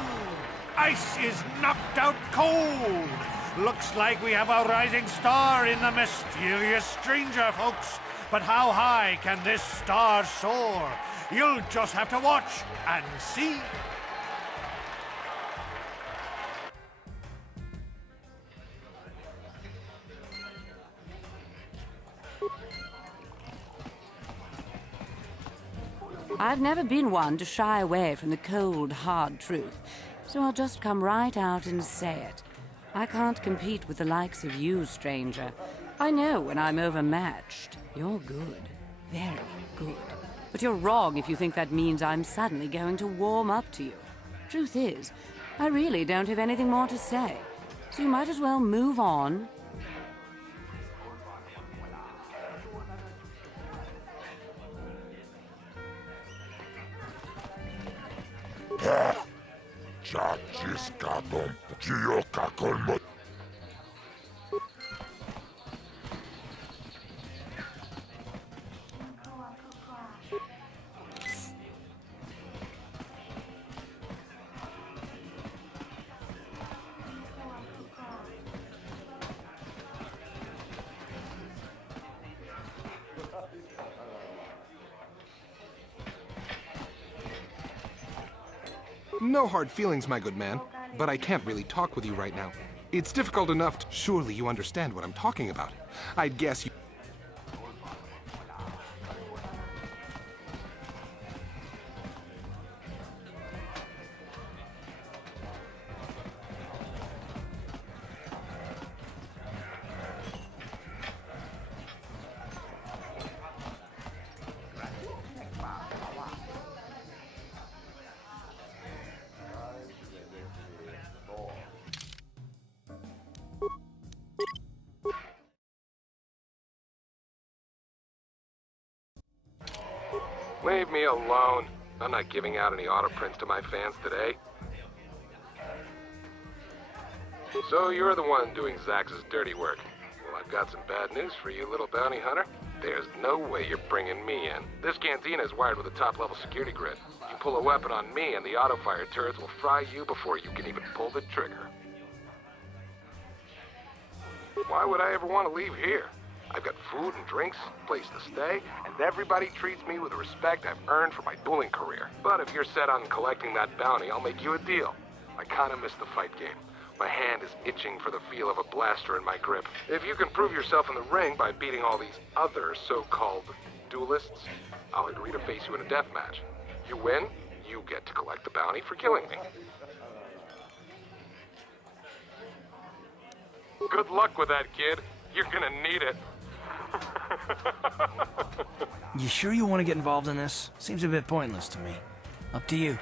Ice is knocked out cold! Looks like we have a rising star in the mysterious stranger, folks. But how high can this star soar? You'll just have to watch and see. I've never been one to shy away from the cold, hard truth, so I'll just come right out and say it. I can't compete with the likes of you, stranger. I know when I'm overmatched. You're good. Very good. But you're wrong if you think that means I'm suddenly going to warm up to you. Truth is, I really don't have anything more to say, so you might as well move on. No hard feelings, my good man, but I can't really talk with you right now. It's difficult enough to... Surely you understand what I'm talking about. I'd guess you... Leave me alone. I'm not giving out any auto prints to my fans today. So you're the one doing Zax's dirty work. Well, I've got some bad news for you, little bounty hunter. There's no way you're bringing me in. This cantina is wired with a top-level security grid. You pull a weapon on me and the auto-fire turrets will fry you before you can even pull the trigger. Why would I ever want to leave here? I've got food and drinks, place to stay, and everybody treats me with the respect I've earned for my dueling career. But if you're set on collecting that bounty, I'll make you a deal. I kinda miss the fight game. My hand is itching for the feel of a blaster in my grip. If you can prove yourself in the ring by beating all these other so-called duelists, I'll agree to face you in a death match. You win, you get to collect the bounty for killing me. Good luck with that, kid. You're gonna need it. You sure you want to get involved in this? Seems a bit pointless to me. Up to you.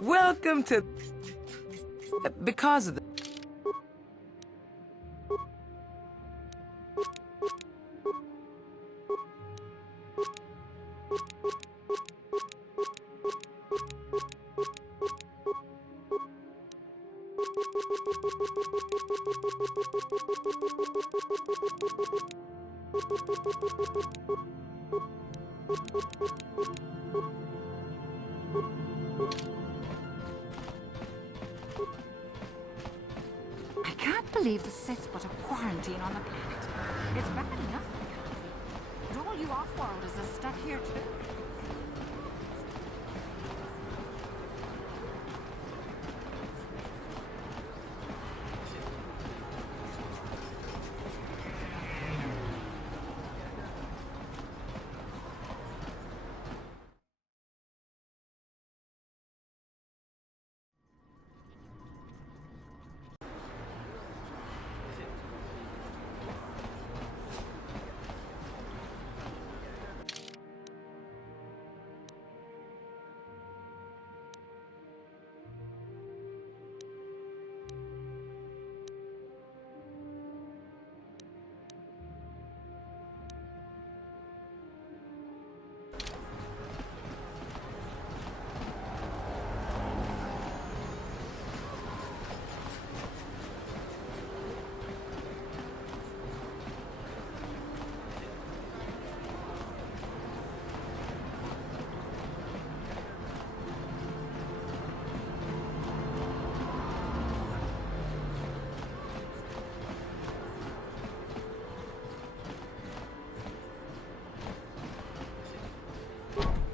Welcome to... Because of the... I can't believe the Sith put a quarantine on the planet. It's bad enough. And all you off-worlders are stuck here too.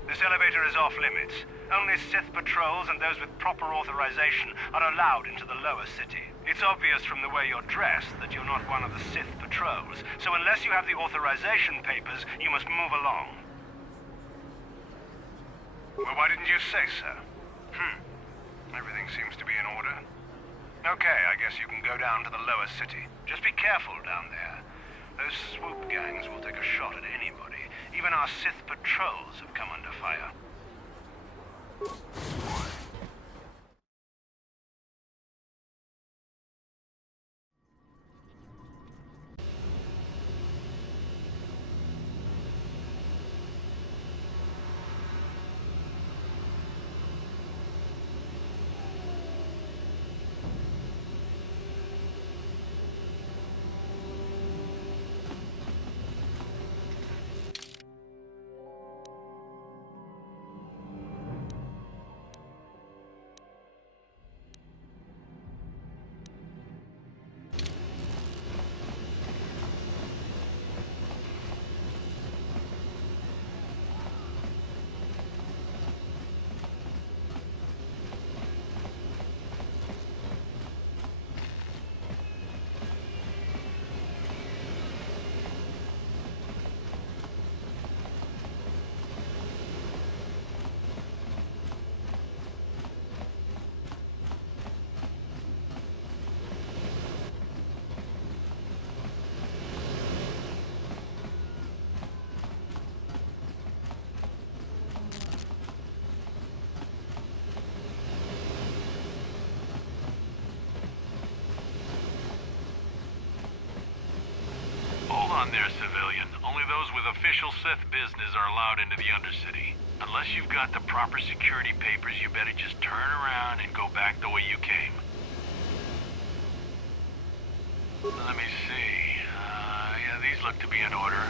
This elevator is off limits. Only Sith patrols and those with proper authorization are allowed into the lower city. It's obvious from the way you're dressed that you're not one of the Sith patrols, so unless you have the authorization papers, you must move along. Well, why didn't you say so? Everything seems to be in order. Okay, I guess you can go down to the lower city. Just be careful down there. Those swoop gangs will take a shot at anybody. Even our Sith patrols have come under fire. official Sith business are allowed into the Undercity. Unless you've got the proper security papers, you better just turn around and go back the way you came. Let me see. Yeah, these look to be in order.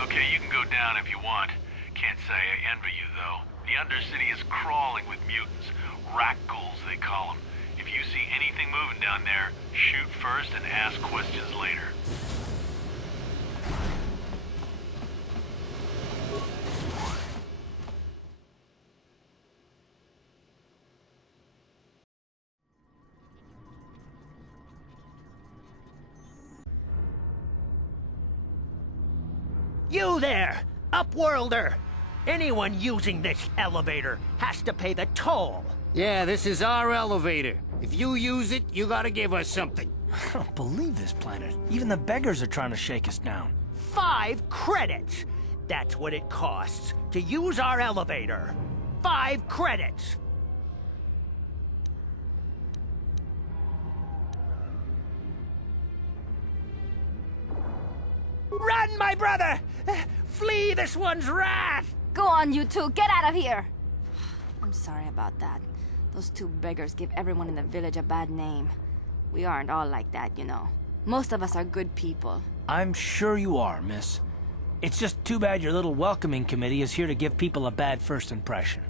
Okay, you can go down if you want. Can't say I envy you, though. The Undercity is crawling with mutants. Rat ghouls, they call them. If you see anything moving down there, shoot first and ask questions later. You there, Upworlder! Anyone using this elevator has to pay the toll. Yeah, this is our elevator. If you use it, you gotta give us something. I don't believe this planet. Even the beggars are trying to shake us down. 5 credits! That's what it costs to use our elevator. 5 credits! Run, my brother! Flee this one's wrath! Go on, you two. Get out of here. I'm sorry about that. Those 2 beggars give everyone in the village a bad name. We aren't all like that, you know. Most of us are good people. I'm sure you are, miss. It's just too bad your little welcoming committee is here to give people a bad first impression.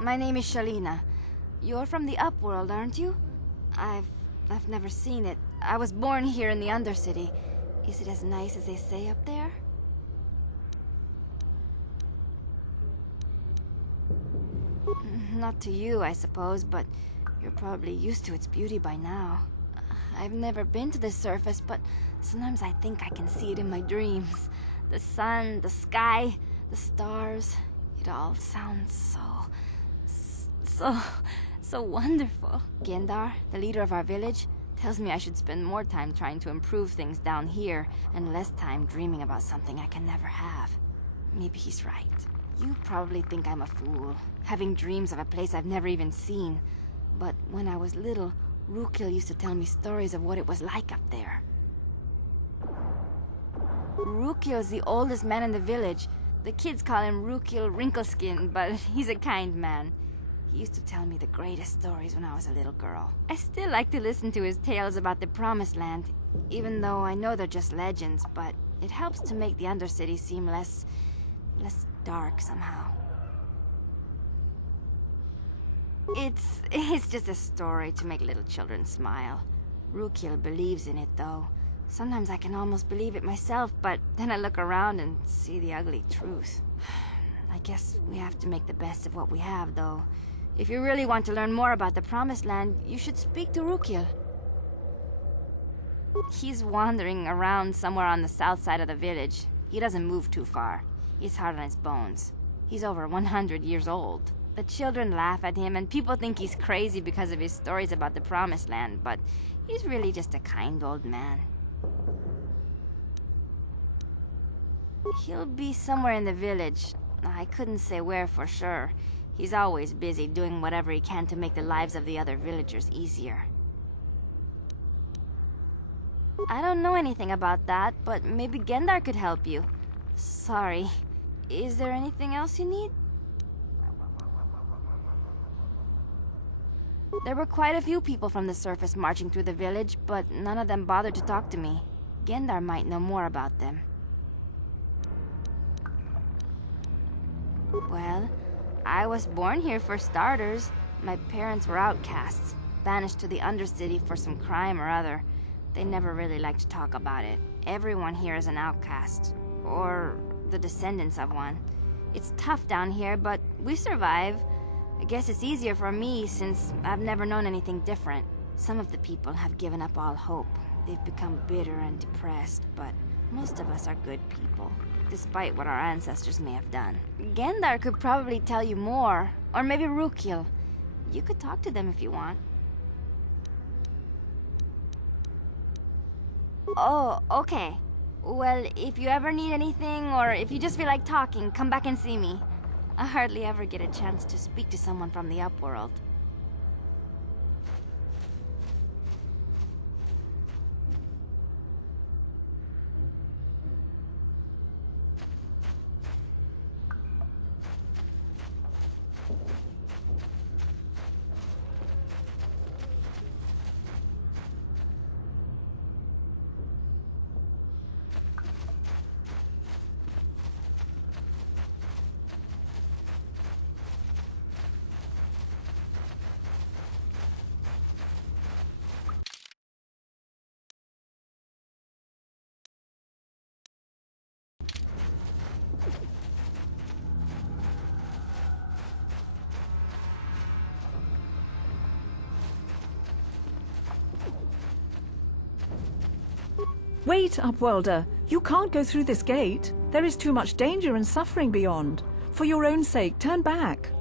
My name is Shalina. You're from the Upworld, aren't you? I've never seen it. I was born here in the Undercity. Is it as nice as they say up there? Not to you, I suppose, but you're probably used to its beauty by now. I've never been to the surface, but sometimes I think I can see it in my dreams. The sun, the sky, the stars. It all sounds so wonderful. Gendar, the leader of our village, tells me I should spend more time trying to improve things down here and less time dreaming about something I can never have. Maybe he's right. You probably think I'm a fool, having dreams of a place I've never even seen. But when I was little, Rukil used to tell me stories of what it was like up there. Rukil's the oldest man in the village. The kids call him Rukil Wrinkleskin, but he's a kind man. He used to tell me the greatest stories when I was a little girl. I still like to listen to his tales about the Promised Land, even though I know they're just legends, but it helps to make the Undercity seem less dark somehow. It's just a story to make little children smile. Rukil believes in it, though. Sometimes I can almost believe it myself, but then I look around and see the ugly truth. I guess we have to make the best of what we have, though. If you really want to learn more about the Promised Land, you should speak to Rukil. He's wandering around somewhere on the south side of the village. He doesn't move too far. He's hard on his bones. He's over 100 years old. The children laugh at him, and people think he's crazy because of his stories about the Promised Land, but he's really just a kind old man. He'll be somewhere in the village. I couldn't say where for sure. He's always busy doing whatever he can to make the lives of the other villagers easier. I don't know anything about that, but maybe Gendar could help you. Sorry. Is there anything else you need? There were quite a few people from the surface marching through the village, but none of them bothered to talk to me. Gendar might know more about them. Well, I was born here for starters. My parents were outcasts, banished to the Undercity for some crime or other. They never really liked to talk about it. Everyone here is an outcast, or the descendants of one. It's tough down here, but we survive. I guess it's easier for me since I've never known anything different. Some of the people have given up all hope. They've become bitter and depressed, but most of us are good people, despite what our ancestors may have done. Gendar could probably tell you more, or maybe Rukil. You could talk to them if you want. Oh, okay. Well, if you ever need anything, or if you just feel like talking, come back and see me. I hardly ever get a chance to speak to someone from the Upworld. Wait, Upworlder. You can't go through this gate. There is too much danger and suffering beyond. For your own sake, turn back.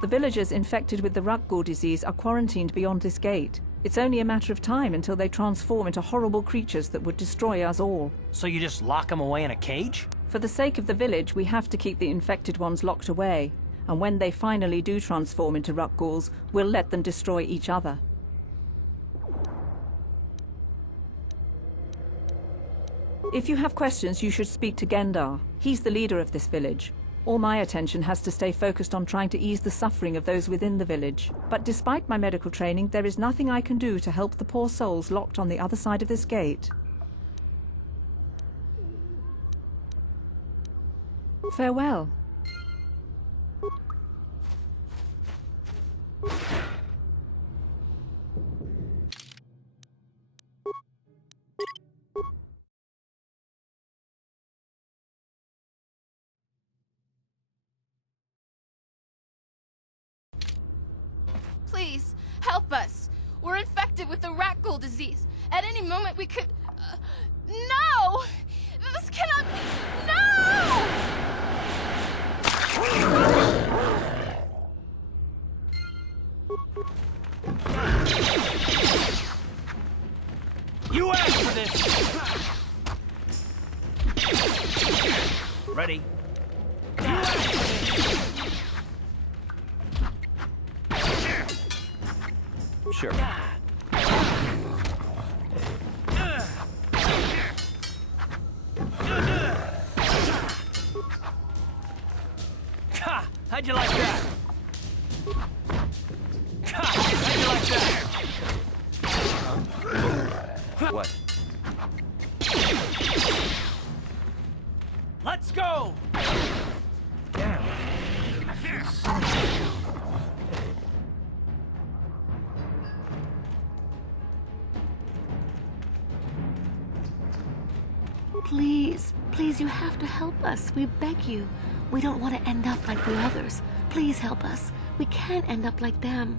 The villagers infected with the Rukgul disease are quarantined beyond this gate. It's only a matter of time until they transform into horrible creatures that would destroy us all. So you just lock them away in a cage? For the sake of the village, we have to keep the infected ones locked away. And when they finally do transform into Rukguls, we'll let them destroy each other. If you have questions, you should speak to Gendar. He's the leader of this village. All my attention has to stay focused on trying to ease the suffering of those within the village. But despite my medical training, there is nothing I can do to help the poor souls locked on the other side of this gate. Farewell. Please, help us. We're infected with the Rukgul disease. At any moment we could... no! This cannot be... No! You asked for this! Ready? You asked for this! Sure. How'd you like that? How'd you like that? What? Let's go! Damn. I feel sick. Please, please, you have to help us. We beg you. We don't want to end up like the others. Please help us. We can't end up like them.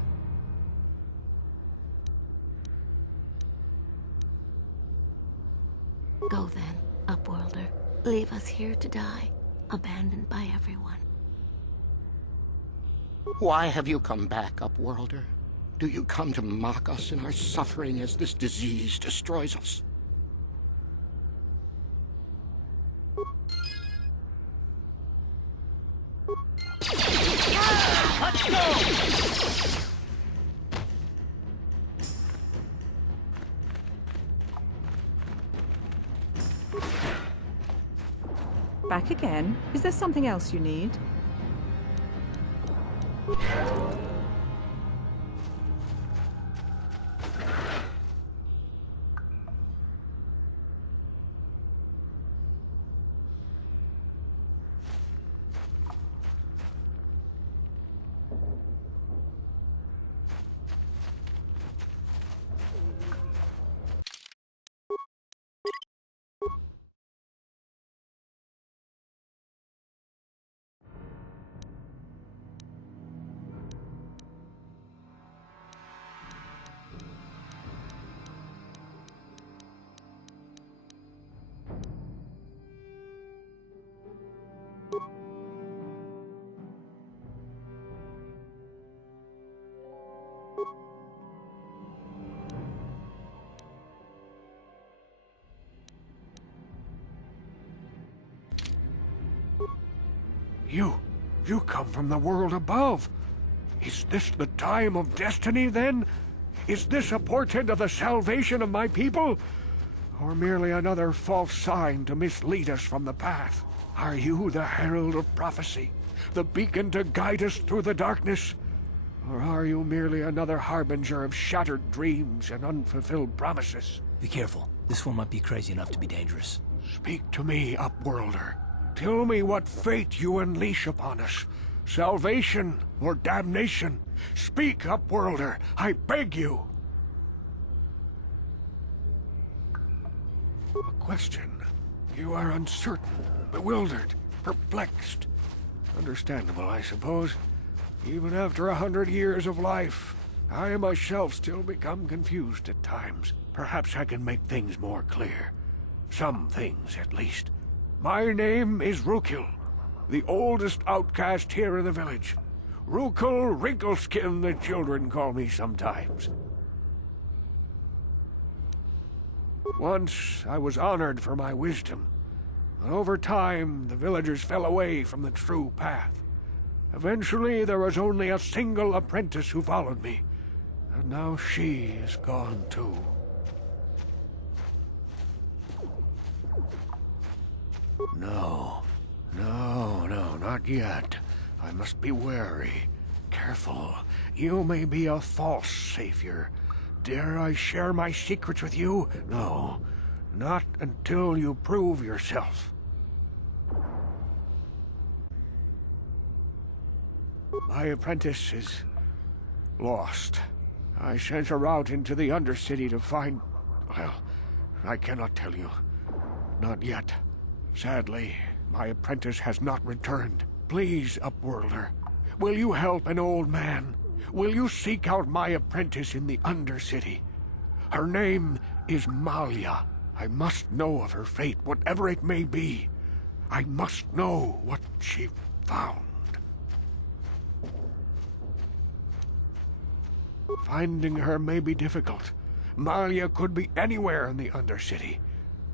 Go then, Upworlder. Leave us here to die, abandoned by everyone. Why have you come back, Upworlder? Do you come to mock us in our suffering as this disease destroys us? Let's go! Back again? Is there something else you need? You come from the world above. Is this the time of destiny, then? Is this a portent of the salvation of my people? Or merely another false sign to mislead us from the path? Are you the herald of prophecy, the beacon to guide us through the darkness? Or are you merely another harbinger of shattered dreams and unfulfilled promises? Be careful. This one might be crazy enough to be dangerous. Speak to me, Upworlder. Tell me what fate you unleash upon us. Salvation or damnation? Speak, Upworlder, I beg you. A question. You are uncertain, bewildered, perplexed. Understandable, I suppose. Even after 100 years of life, I myself still become confused at times. Perhaps I can make things more clear. Some things, at least. My name is Rukil, the oldest outcast here in the village. Rukil Wrinkleskin, the children call me sometimes. Once I was honored for my wisdom, but over time the villagers fell away from the true path. Eventually there was only a single apprentice who followed me, and now she is gone too. No, not yet. I must be wary. Careful. You may be a false savior. Dare I share my secrets with you? No, not until you prove yourself. My apprentice is lost. I sent her out into the Undercity to find... Well, I cannot tell you. Not yet. Sadly, my apprentice has not returned. Please, Upworlder, will you help an old man? Will you seek out my apprentice in the Undercity? Her name is Malia. I must know of her fate, whatever it may be. I must know what she found. Finding her may be difficult. Malia could be anywhere in the Undercity.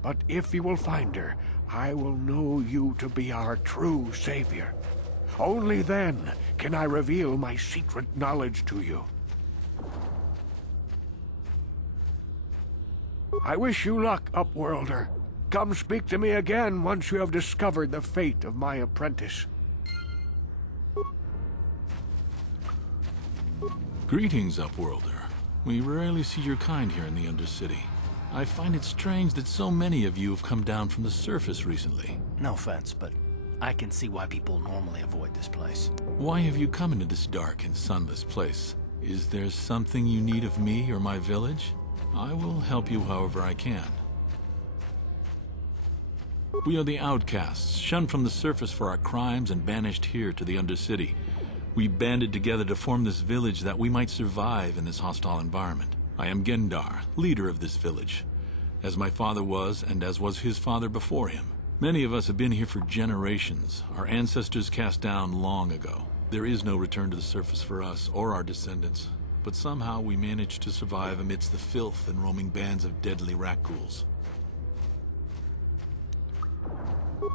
But if you will find her, I will know you to be our true savior. Only then can I reveal my secret knowledge to you. I wish you luck, Upworlder. Come speak to me again once you have discovered the fate of my apprentice. Greetings, Upworlder. We rarely see your kind here in the Undercity. I find it strange that so many of you have come down from the surface recently. No offense, but I can see why people normally avoid this place. Why have you come into this dark and sunless place? Is there something you need of me or my village? I will help you however I can. We are the outcasts, shunned from the surface for our crimes and banished here to the Undercity. We banded together to form this village that we might survive in this hostile environment. I am Gendar, leader of this village, as my father was and as was his father before him. Many of us have been here for generations, our ancestors cast down long ago. There is no return to the surface for us or our descendants, but somehow we managed to survive amidst the filth and roaming bands of deadly rat-ghouls.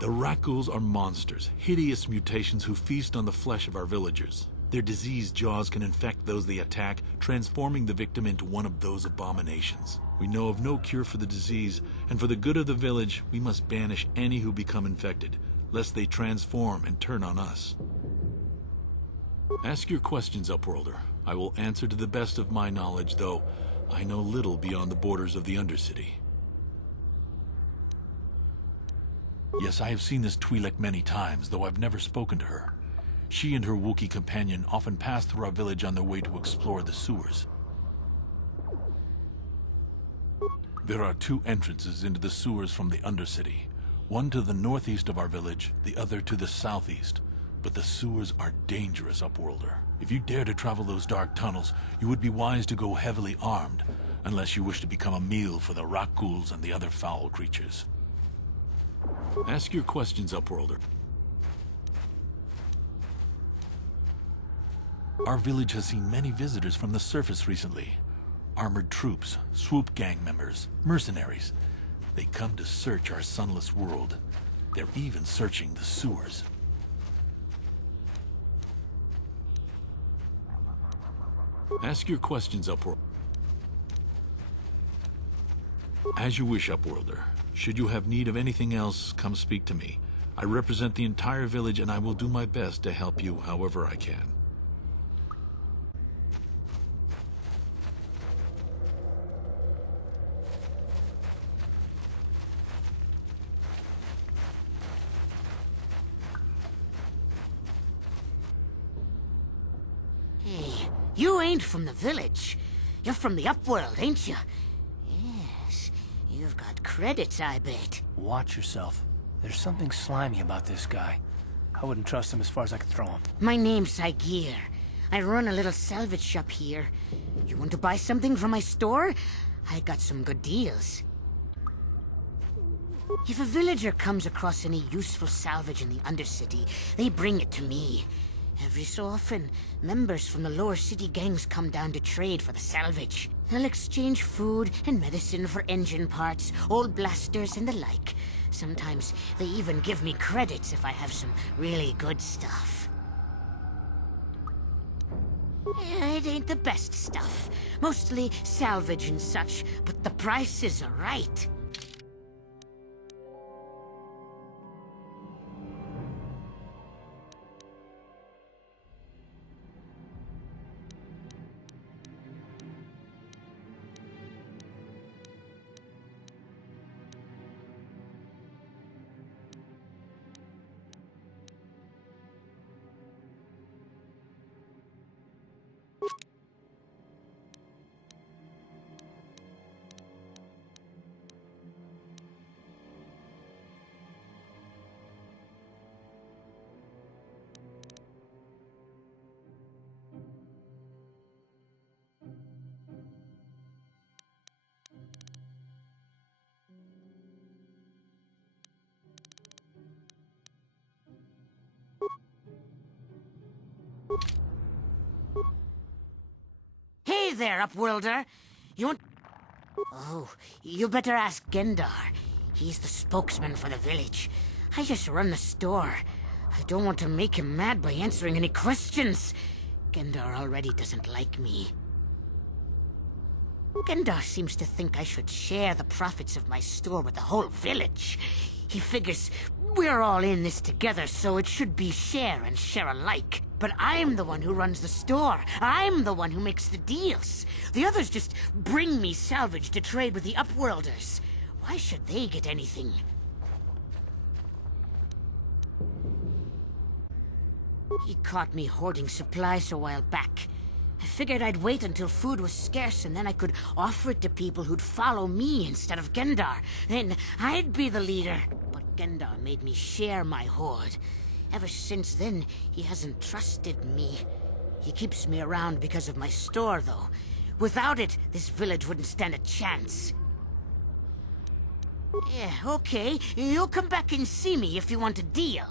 The rat-ghouls are monsters, hideous mutations who feast on the flesh of our villagers. Their diseased jaws can infect those they attack, transforming the victim into one of those abominations. We know of no cure for the disease, and for the good of the village, we must banish any who become infected, lest they transform and turn on us. Ask your questions, Upworlder. I will answer to the best of my knowledge, though I know little beyond the borders of the Undercity. Yes, I have seen this Twi'lek many times, though I've never spoken to her. She and her Wookiee companion often pass through our village on their way to explore the sewers. There are two entrances into the sewers from the Undercity. One to the northeast of our village, the other to the southeast. But the sewers are dangerous, Upworlder. If you dare to travel those dark tunnels, you would be wise to go heavily armed, unless you wish to become a meal for the rat-ghouls and the other foul creatures. Ask your questions, Upworlder. Our village has seen many visitors from the surface recently. Armored troops, swoop gang members, mercenaries. They come to search our sunless world. They're even searching the sewers. Ask your questions, Upworlder. As you wish, Upworlder. Should you have need of anything else, come speak to me. I represent the entire village and I will do my best to help you however I can. Hey, you ain't from the village. You're from the Upworld, ain't you? Yes, you've got credits, I bet. Watch yourself. There's something slimy about this guy. I wouldn't trust him as far as I could throw him. My name's Saigir. I run a little salvage shop here. You want to buy something from my store? I got some good deals. If a villager comes across any useful salvage in the Undercity, they bring it to me. Every so often, members from the lower city gangs come down to trade for the salvage. They'll exchange food and medicine for engine parts, old blasters, and the like. Sometimes they even give me credits if I have some really good stuff. Yeah, it ain't the best stuff. Mostly salvage and such, but the prices are right. Hey there, Upworlder. You want... Oh, you better ask Gendar. He's the spokesman for the village. I just run the store. I don't want to make him mad by answering any questions. Gendar already doesn't like me. Gendar seems to think I should share the profits of my store with the whole village. He figures we're all in this together, so it should be share and share alike. But I'm the one who runs the store. I'm the one who makes the deals. The others just bring me salvage to trade with the Upworlders. Why should they get anything? He caught me hoarding supplies a while back. I figured I'd wait until food was scarce and then I could offer it to people who'd follow me instead of Gendar. Then I'd be the leader. But Gendar made me share my hoard. Ever since then, he hasn't trusted me. He keeps me around because of my store, though. Without it, this village wouldn't stand a chance. Yeah, okay. You'll come back and see me if you want a deal.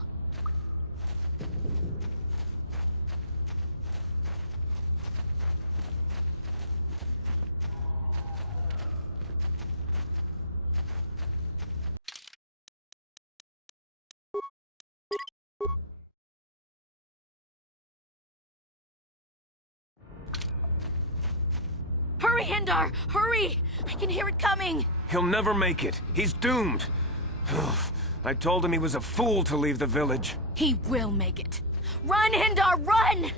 Hurry, Hendar! Hurry! I can hear it coming! He'll never make it. He's doomed. I told him he was a fool to leave the village. He will make it. Run, Hendar, run!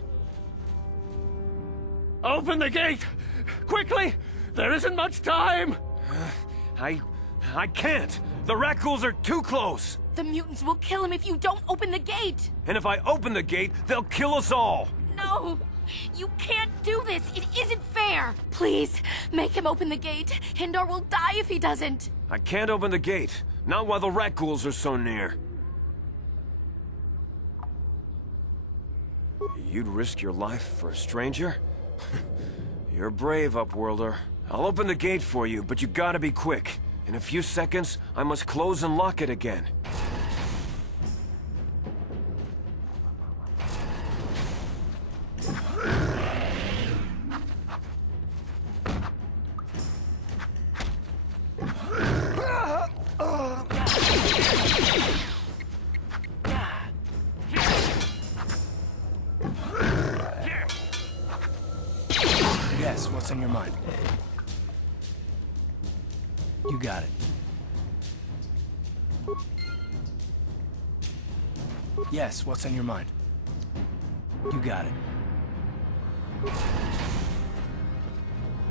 Open the gate! Quickly! There isn't much time! I can't! The Rakghouls are too close! The mutants will kill him if you don't open the gate! And if I open the gate, they'll kill us all! No! You can't do this! It isn't fair! Please, make him open the gate. Hendar will die if he doesn't. I can't open the gate. Not while the Rakghouls are so near. You'd risk your life for a stranger? You're brave, Upworlder. I'll open the gate for you, but you gotta be quick. In a few seconds, I must close and lock it again. Yes, what's on your mind? You got it. Yes, what's on your mind? You got it.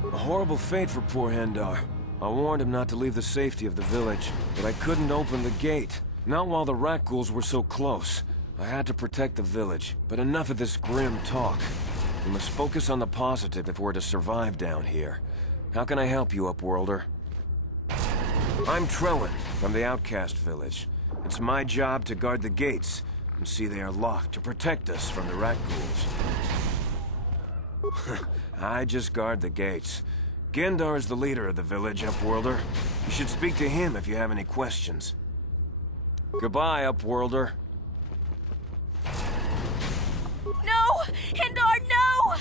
A horrible fate for poor Hendar. I warned him not to leave the safety of the village, but I couldn't open the gate. Not while the Rakghouls were so close. I had to protect the village, but enough of this grim talk. We must focus on the positive if we're to survive down here. How can I help you, Upworlder? I'm Trellin, from the Outcast Village. It's my job to guard the gates, and see they are locked to protect us from the Rakghouls. I just guard the gates. Gendar's the leader of the village, Upworlder. You should speak to him if you have any questions. Goodbye, Upworlder. No! Hendar, no!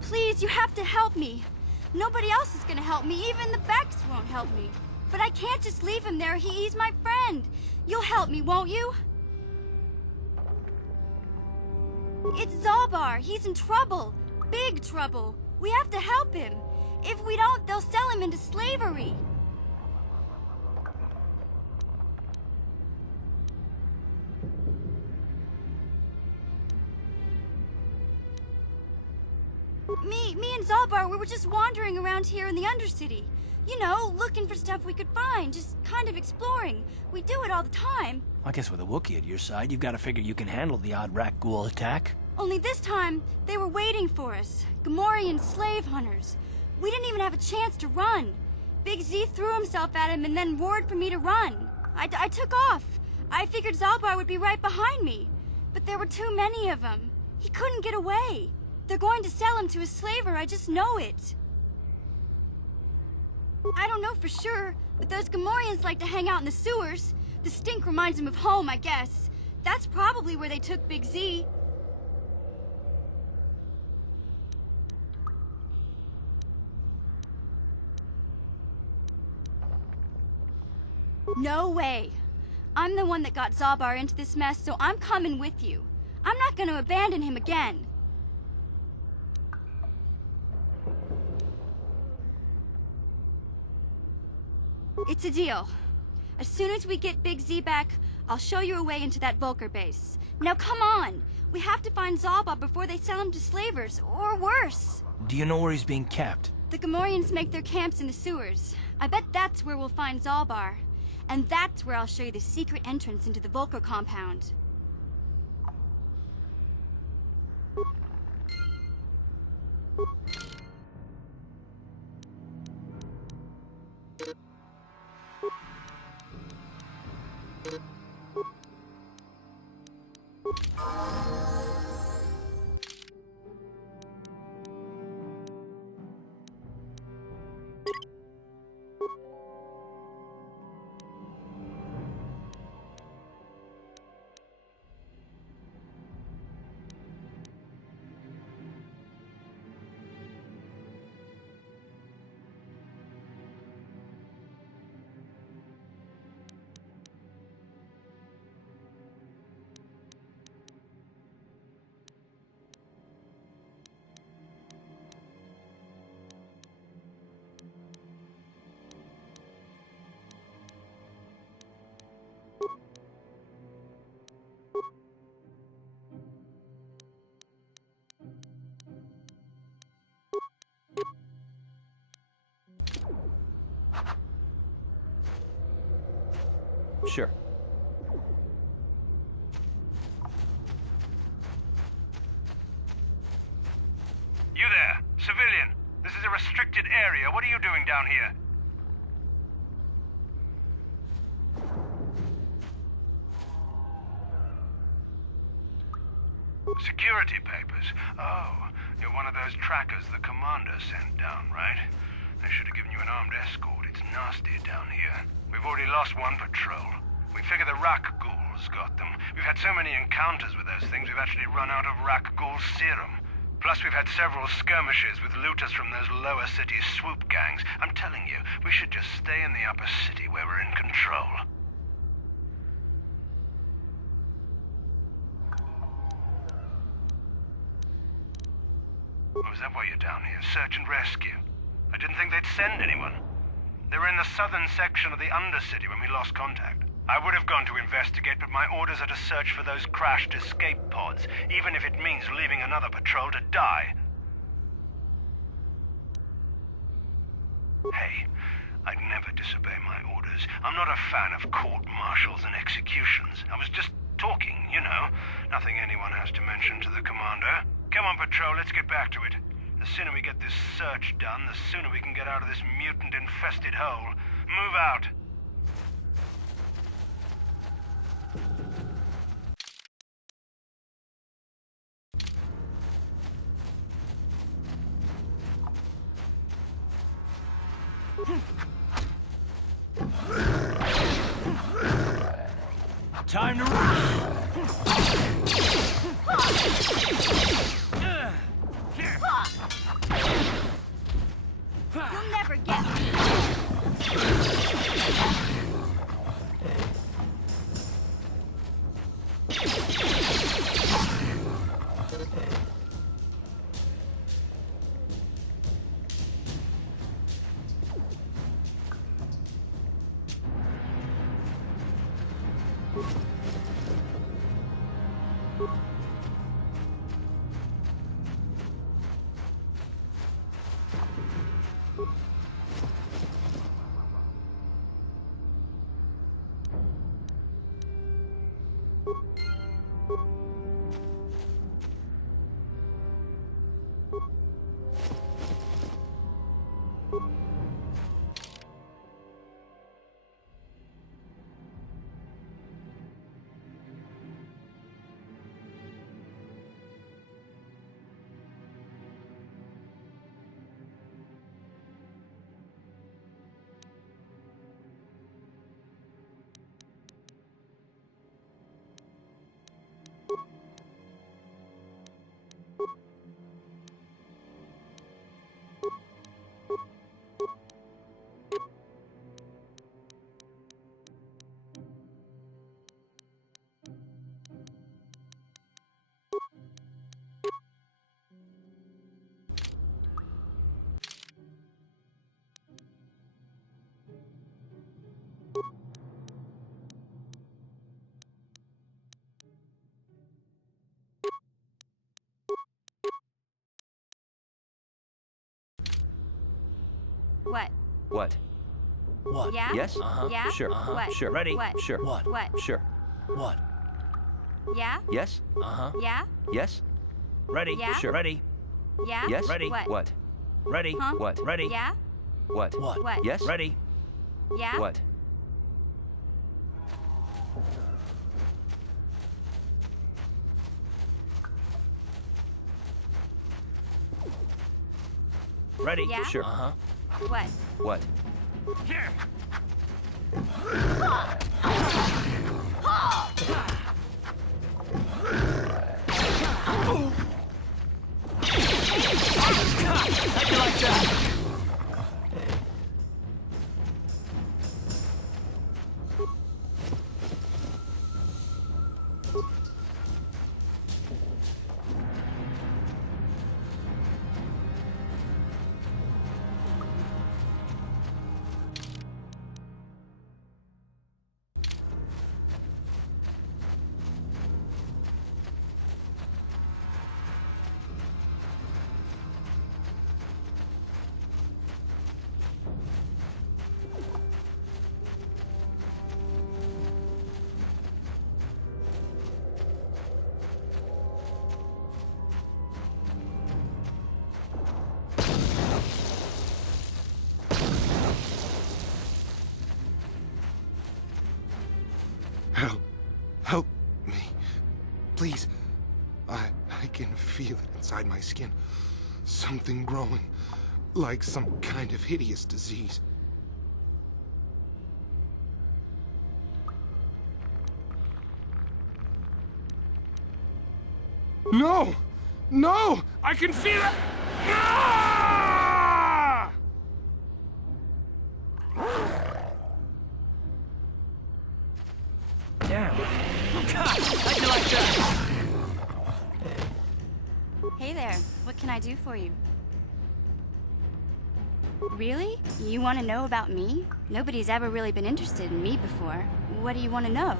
Please, you have to help me. Nobody else is gonna help me. Even the Becks won't help me. But I can't just leave him there. He's my friend. You'll help me, won't you? It's Zalbar. He's in trouble. Big trouble. We have to help him. If we don't, they'll sell him into slavery. Me and Zalbar, we were just wandering around here in the Undercity. You know, looking for stuff we could find, just kind of exploring. We do it all the time. I guess with a Wookiee at your side, you've got to figure you can handle the odd rat ghoul attack. Only this time, they were waiting for us. Gamorrean slave hunters. We didn't even have a chance to run. Big Z threw himself at him and then roared for me to run. I took off. I figured Zalbar would be right behind me. But there were too many of them. He couldn't get away. They're going to sell him to a slaver, I just know it. I don't know for sure, but those Gamorreans like to hang out in the sewers. The stink reminds them of home, I guess. That's probably where they took Big Z. No way. I'm the one that got Zalbar into this mess, so I'm coming with you. I'm not going to abandon him again. It's a deal. As soon as we get Big Z back, I'll show you a way into that Vulcar base. Now come on! We have to find Zalbar before they sell him to slavers, or worse. Do you know where he's being kept? The Gamorreans make their camps in the sewers. I bet that's where we'll find Zalbar. And that's where I'll show you the secret entrance into the Vulcar compound. Sure. You there, civilian. This is a restricted area. What are you doing down here? Security papers. Oh, you're one of those trackers the commander sent down, right? They should have given you an armed escort. It's nasty down here. We've already lost one patrol. We figure the Rak ghouls got them. We've had so many encounters with those things, we've actually run out of Rak ghoul serum. Plus, we've had several skirmishes with looters from those lower city swoop gangs. I'm telling you, we should just stay in the upper city where we're in control. Oh, is that why you're down here? Search and rescue? I didn't think they'd send anyone. They were in the southern section of the Undercity when we lost contact. I would have gone to investigate, but my orders are to search for those crashed escape pods, even if it means leaving another patrol to die. Hey, I'd never disobey my orders. I'm not a fan of court-martials and executions. I was just talking, you know. Nothing anyone has to mention to the commander. Come on, Patrol, let's get back to it. The sooner we get this search done, the sooner we can get out of this mutant-infested hole. Move out. Time to You'll never get me. What? What? What? Yeah? Yes? Yeah? Sure. What? Sure. Ready? What? Sure. What? What? Sure. What? Yeah? Yes? Yeah? Yes? Ready? Yeah? Sure. Ready? Yeah? Yes? Ready? What? Ready? Huh? What? Ready? Yeah? What? What? Yes? Ready? Yeah? What? Ready? Yeah? Sure. What? What? How'd you like that? Help me. Please. I can feel it inside my skin. Something growing. Like some kind of hideous disease. No! No! I can feel it! Ah! Damn. God, how'd you like that? Hey there. What can I do for you? Really? You want to know about me? Nobody's ever really been interested in me before. What do you want to know?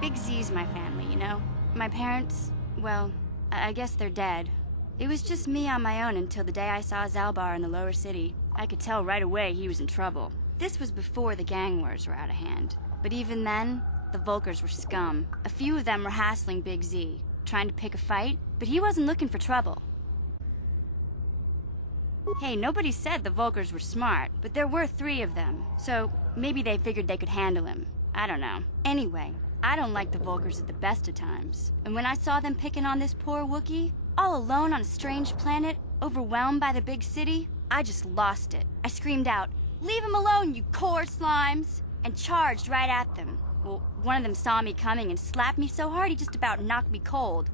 Big Z's my family, you know? My parents, well, I guess they're dead. It was just me on my own until the day I saw Zalbar in the lower city. I could tell right away he was in trouble. This was before the gang wars were out of hand. But even then, the Volkers were scum. A few of them were hassling Big Z, trying to pick a fight, but he wasn't looking for trouble. Hey, nobody said the Volkers were smart, but there were 3 of them, so maybe they figured they could handle him. I don't know. Anyway, I don't like the Volkers at the best of times. And when I saw them picking on this poor Wookiee, all alone on a strange planet, overwhelmed by the big city, I just lost it. I screamed out, "Leave him alone, you core slimes!" and charged right at them. Well, one of them saw me coming and slapped me so hard he just about knocked me cold.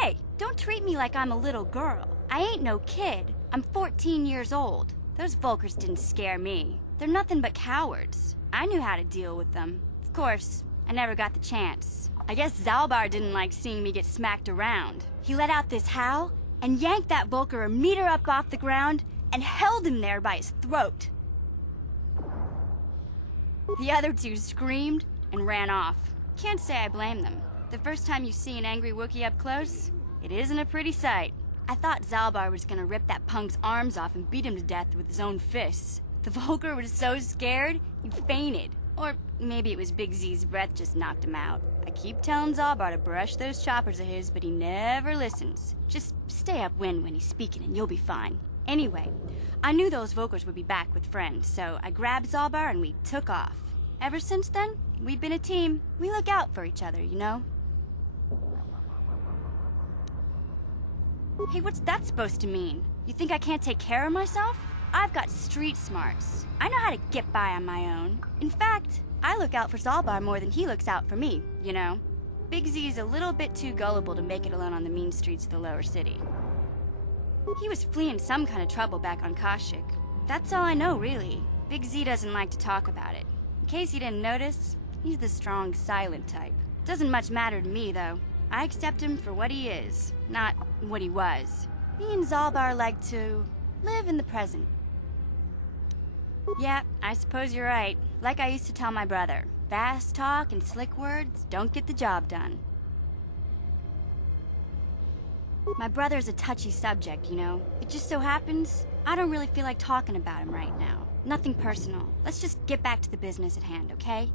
Hey, don't treat me like I'm a little girl. I ain't no kid. I'm 14 years old. Those Volkers didn't scare me. They're nothing but cowards. I knew how to deal with them. Of course, I never got the chance. I guess Zalbar didn't like seeing me get smacked around. He let out this howl and yanked that Volker a meter up off the ground and held him there by his throat. The other 2 screamed and ran off. Can't say I blame them. The first time you see an angry Wookiee up close, it isn't a pretty sight. I thought Zalbar was gonna rip that punk's arms off and beat him to death with his own fists. The Volker was so scared, he fainted. Or maybe it was Big Z's breath just knocked him out. I keep telling Zalbar to brush those choppers of his, but he never listens. Just stay upwind when he's speaking and you'll be fine. Anyway, I knew those Volkers would be back with friends, so I grabbed Zalbar and we took off. Ever since then, we've been a team. We look out for each other, you know? Hey, what's that supposed to mean? You think I can't take care of myself? I've got street smarts. I know how to get by on my own. In fact, I look out for Zalbar more than he looks out for me, you know? Big Z's a little bit too gullible to make it alone on the mean streets of the lower city. He was fleeing some kind of trouble back on Kashyyyk. That's all I know, really. Big Z doesn't like to talk about it. In case you didn't notice, he's the strong, silent type. Doesn't much matter to me, though. I accept him for what he is, not what he was. Me and Zalbar like to live in the present. Yeah, I suppose you're right. Like I used to tell my brother, fast talk and slick words don't get the job done. My brother's a touchy subject, you know. It just so happens, I don't really feel like talking about him right now. Nothing personal. Let's just get back to the business at hand, okay?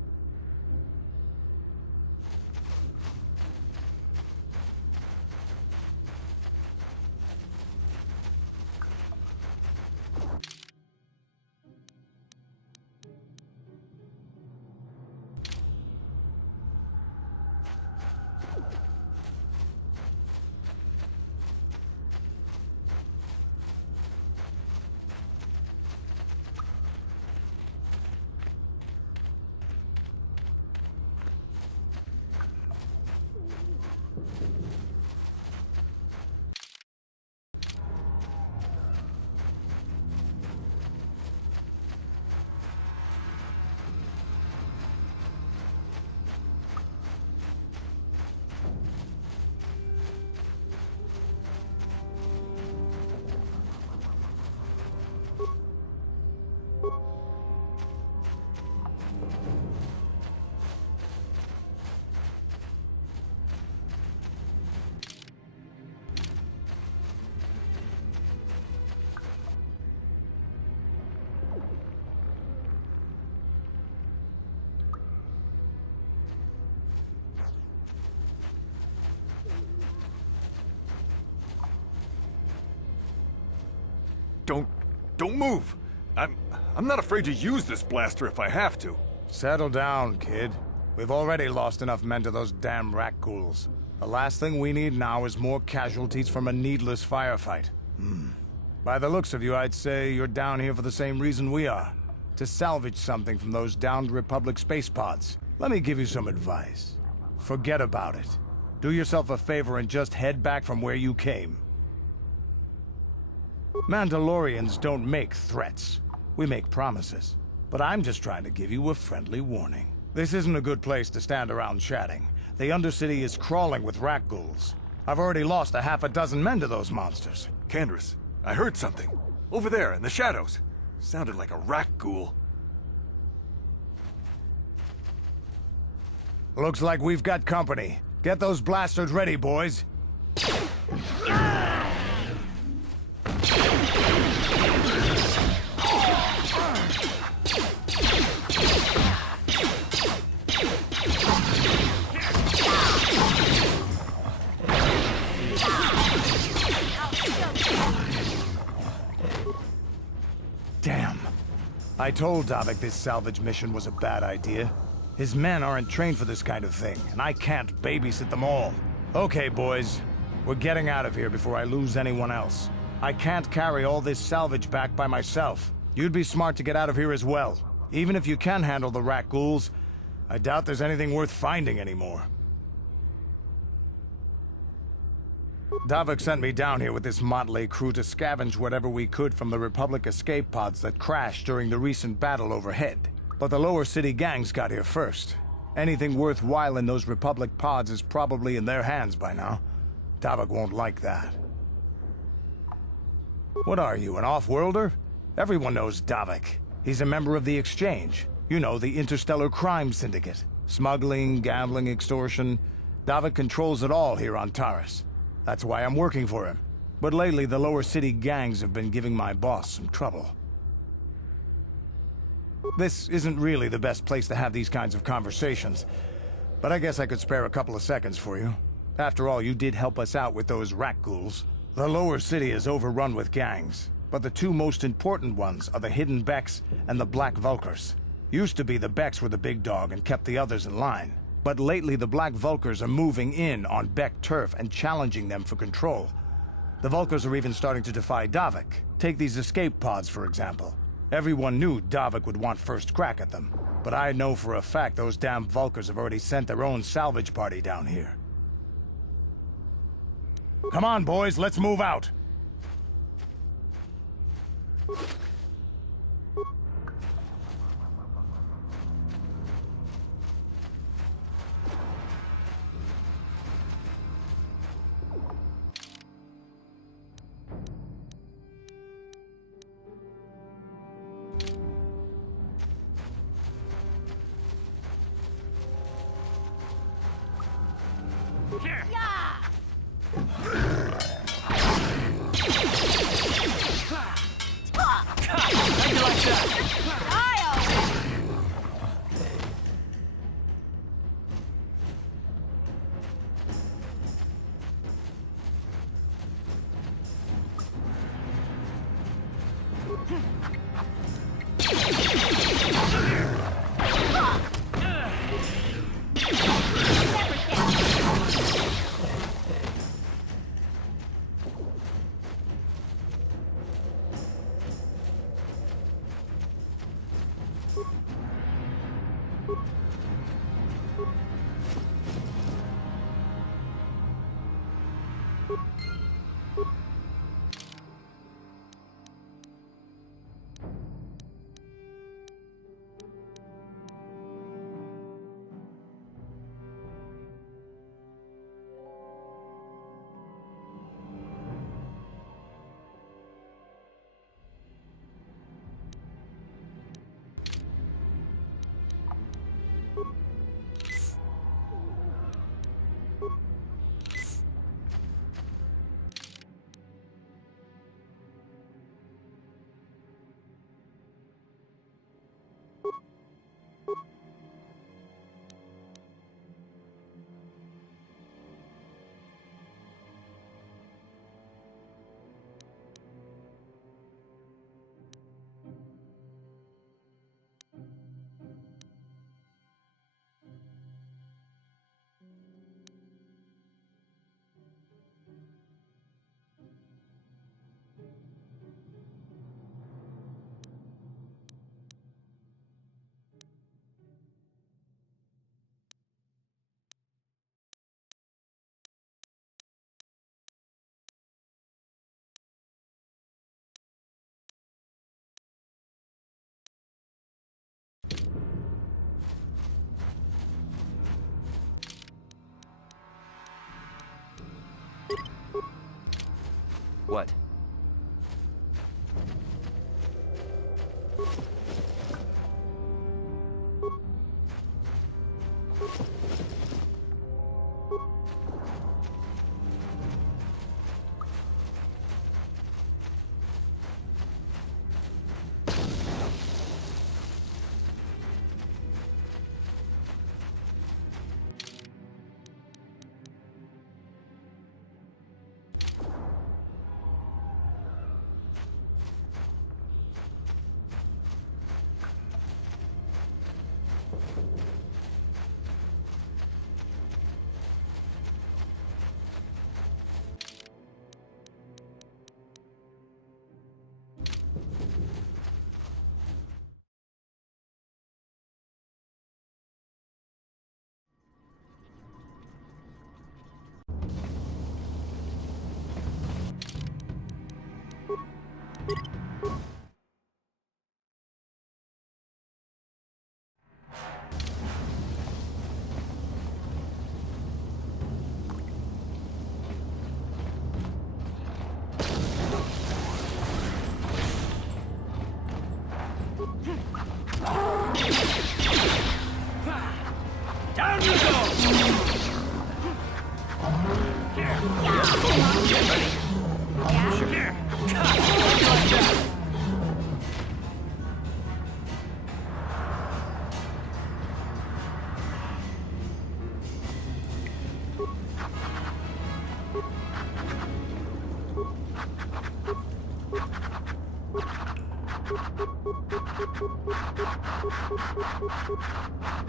Don't move! I'm not afraid to use this blaster if I have to. Settle down, kid. We've already lost enough men to those damn rat-ghouls. The last thing we need now is more casualties from a needless firefight. By the looks of you, I'd say you're down here for the same reason we are. To salvage something from those downed Republic space pods. Let me give you some advice. Forget about it. Do yourself a favor and just head back from where you came. Mandalorians don't make threats. We make promises. But I'm just trying to give you a friendly warning. This isn't a good place to stand around chatting. The Undercity is crawling with rat ghouls. I've already lost a half a dozen men to those monsters. Candace, I heard something. Over there, in the shadows. Sounded like a rat ghoul. Looks like we've got company. Get those blasters ready, boys. Damn. I told Davik this salvage mission was a bad idea. His men aren't trained for this kind of thing, and I can't babysit them all. Okay, boys. We're getting out of here before I lose anyone else. I can't carry all this salvage back by myself. You'd be smart to get out of here as well. Even if you can handle the rat ghouls, I doubt there's anything worth finding anymore. Davik sent me down here with this motley crew to scavenge whatever we could from the Republic escape pods that crashed during the recent battle overhead. But the lower city gangs got here first. Anything worthwhile in those Republic pods is probably in their hands by now. Davik won't like that. What are you, an off-worlder? Everyone knows Davik. He's a member of the Exchange. You know, the interstellar crime syndicate. Smuggling, gambling, extortion. Davik controls it all here on Taris. That's why I'm working for him. But lately, the lower city gangs have been giving my boss some trouble. This isn't really the best place to have these kinds of conversations, but I guess I could spare a couple of seconds for you. After all, you did help us out with those rat ghouls. The lower city is overrun with gangs, but the two most important ones are the Hidden Becks and the Black Vulkars. Used to be the Becks were the big dog and kept the others in line. But lately the Black Vulkars are moving in on Beck turf and challenging them for control. The Vulkars are even starting to defy Davik. Take these escape pods, for example. Everyone knew Davik would want first crack at them. But I know for a fact those damn Vulkars have already sent their own salvage party down here. Come on, boys, let's move out! What?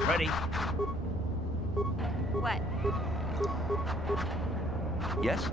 Ready? What? Yes?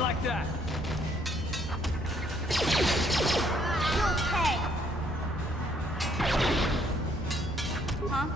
Like that. Huh?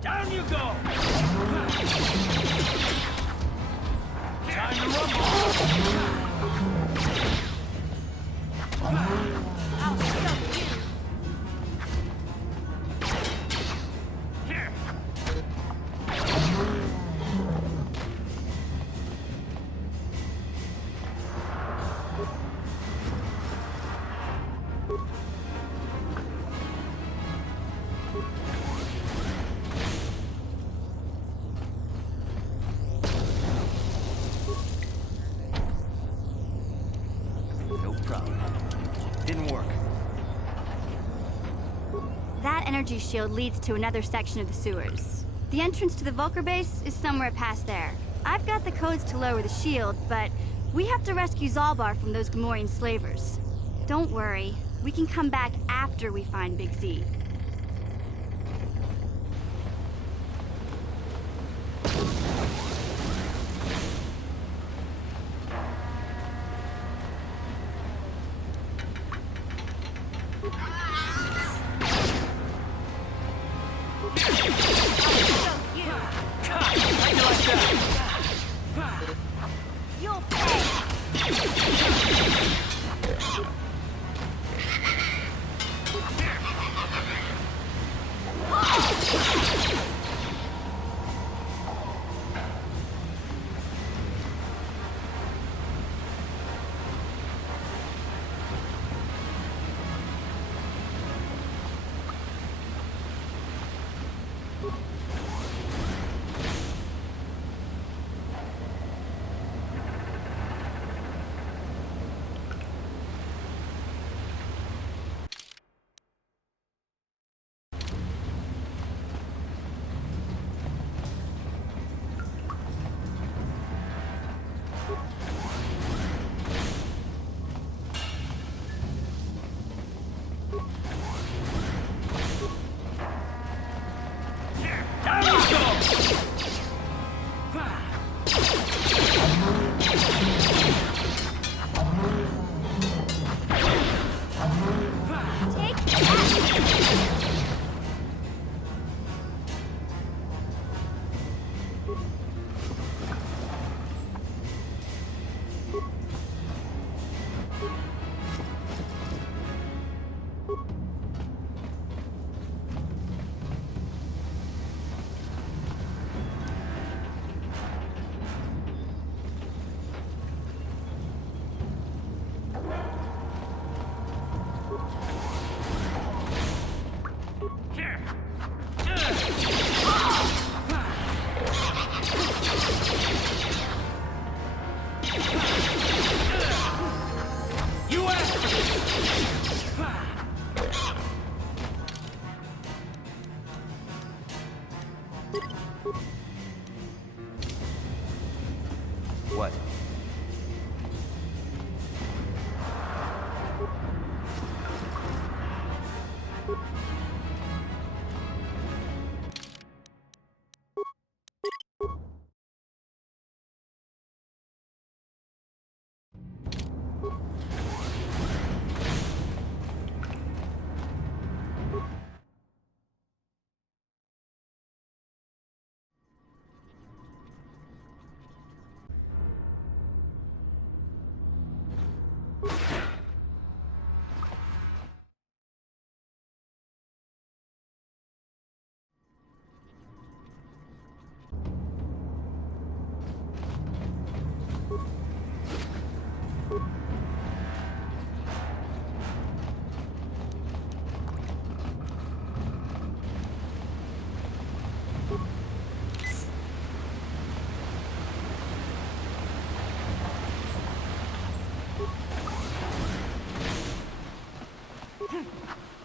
Down you go! Time to rumble! I'll shield you. Here! No problem. Didn't work. That energy shield leads to another section of the sewers. The entrance to the Vulcar base is somewhere past there. I've got the codes to lower the shield, but we have to rescue Zalbar from those Gamorrean slavers. Don't worry, we can come back after we find Big Z. You'll pay! What?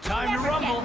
Time to rumble!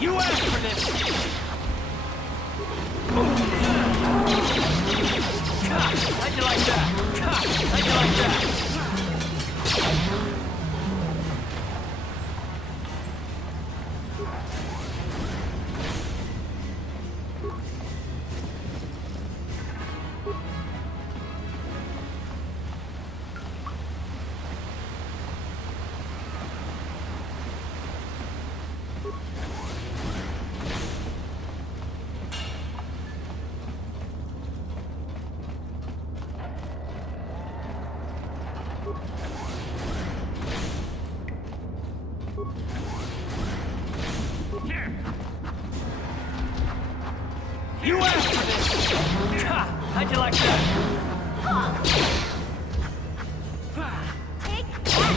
You asked for this! How'd you like that? How'd you like that? You asked for this! How'd you like that? Take that!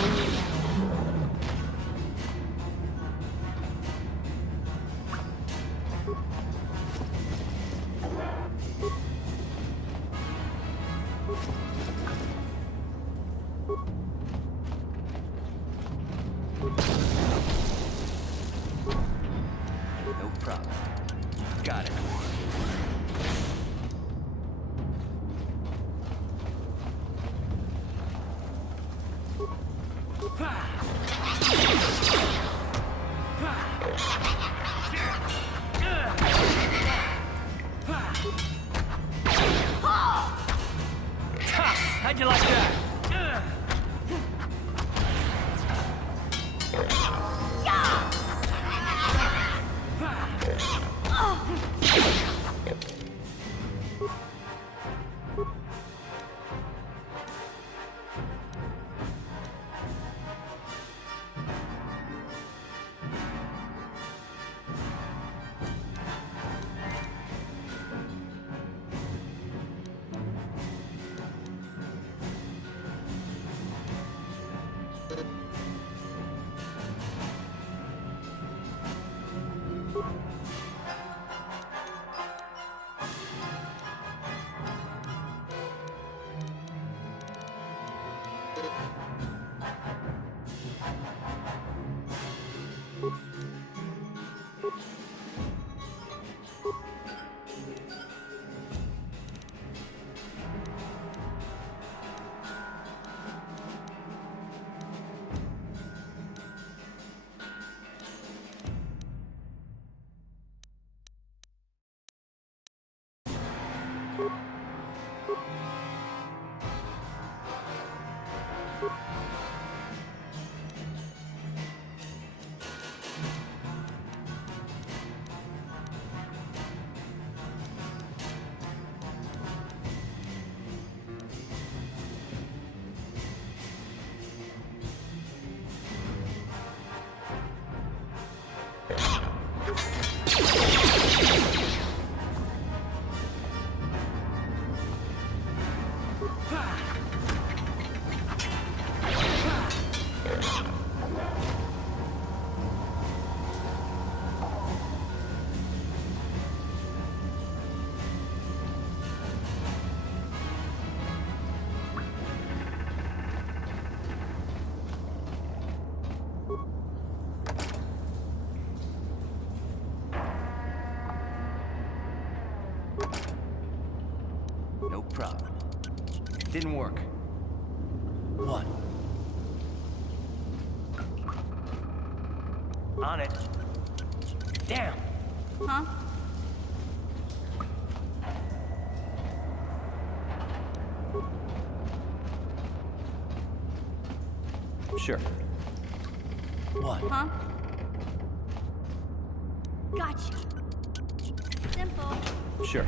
No problem. Got it. How'd you like that? No problem. Didn't work. What? On it. Damn! Huh? Sure. What? Huh? Gotcha. Simple. Sure.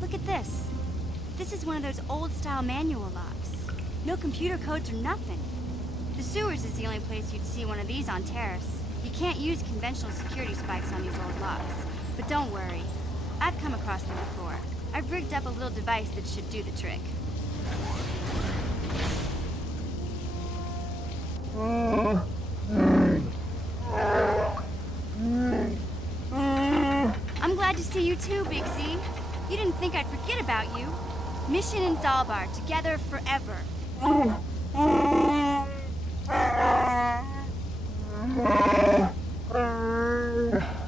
Look at this. This is one of those old-style manual locks. No computer codes or nothing. The sewers is the only place you'd see one of these on Terrace. You can't use conventional security spikes on these old locks. But don't worry. I've come across them before. I've rigged up a little device that should do the trick. I'm glad to see you too, Big Z. You didn't think I'd forget about you. Mission and Zalbar, together forever.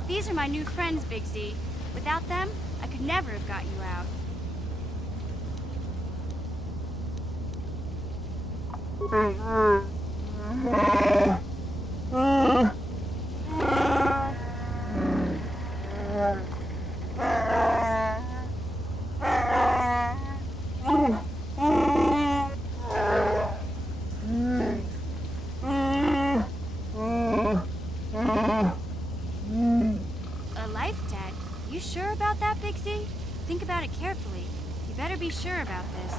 These are my new friends, Big Z. Without them, I could never have got you out. A life debt? You sure about that, Big Z? Think about it carefully. You better be sure about this.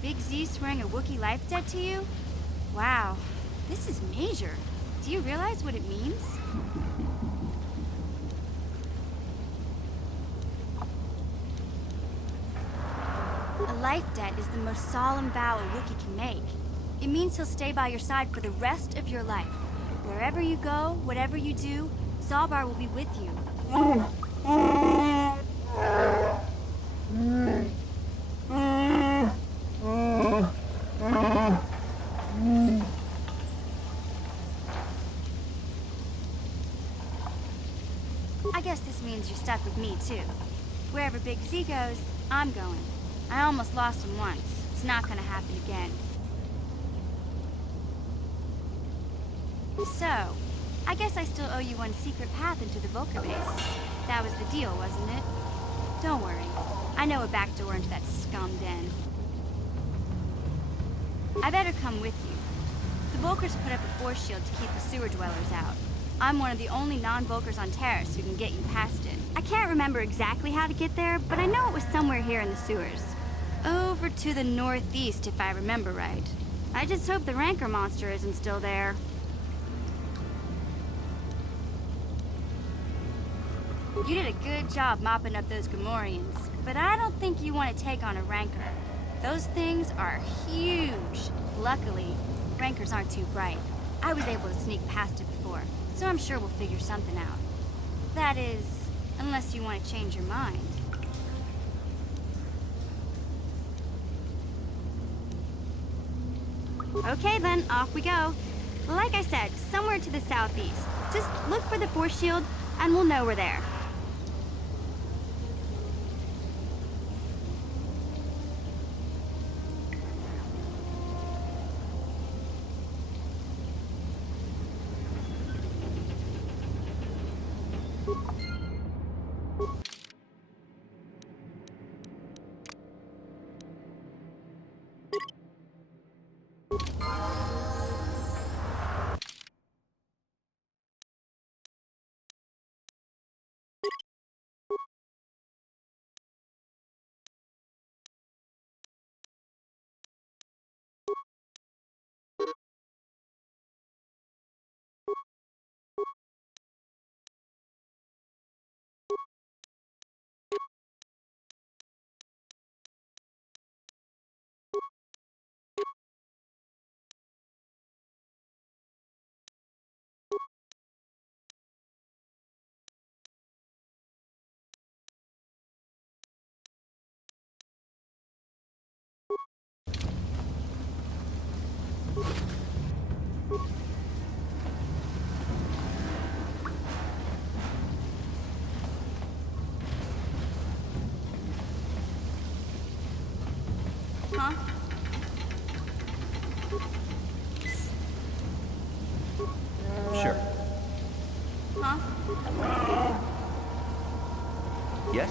Big Z swearing a Wookiee life debt to you? Wow, this is major. Do you realize what it means? A life debt is the most solemn vow a Wookiee can make. It means he'll stay by your side for the rest of your life. Wherever you go, whatever you do, Zalbar will be with you. I guess this means you're stuck with me, too. Wherever Big Z goes, I'm going. I almost lost him once. It's not gonna happen again. So, I guess I still owe you one secret path into the Volker base. That was the deal, wasn't it? Don't worry. I know a back door into that scum den. I better come with you. The Volkers put up a force shield to keep the sewer dwellers out. I'm one of the only non-Volkers on Terrace who can get you past it. I can't remember exactly how to get there, but I know it was somewhere here in the sewers. Over to the northeast, if I remember right. I just hope the Rancor monster isn't still there. You did a good job mopping up those Gamorreans, but I don't think you want to take on a Rancor. Those things are huge. Luckily, Rancors aren't too bright. I was able to sneak past it before, so I'm sure we'll figure something out. That is, unless you want to change your mind. Okay then, off we go. Like I said, somewhere to the southeast. Just look for the force shield, and we'll know we're there. Huh? Sure. Huh? Yes?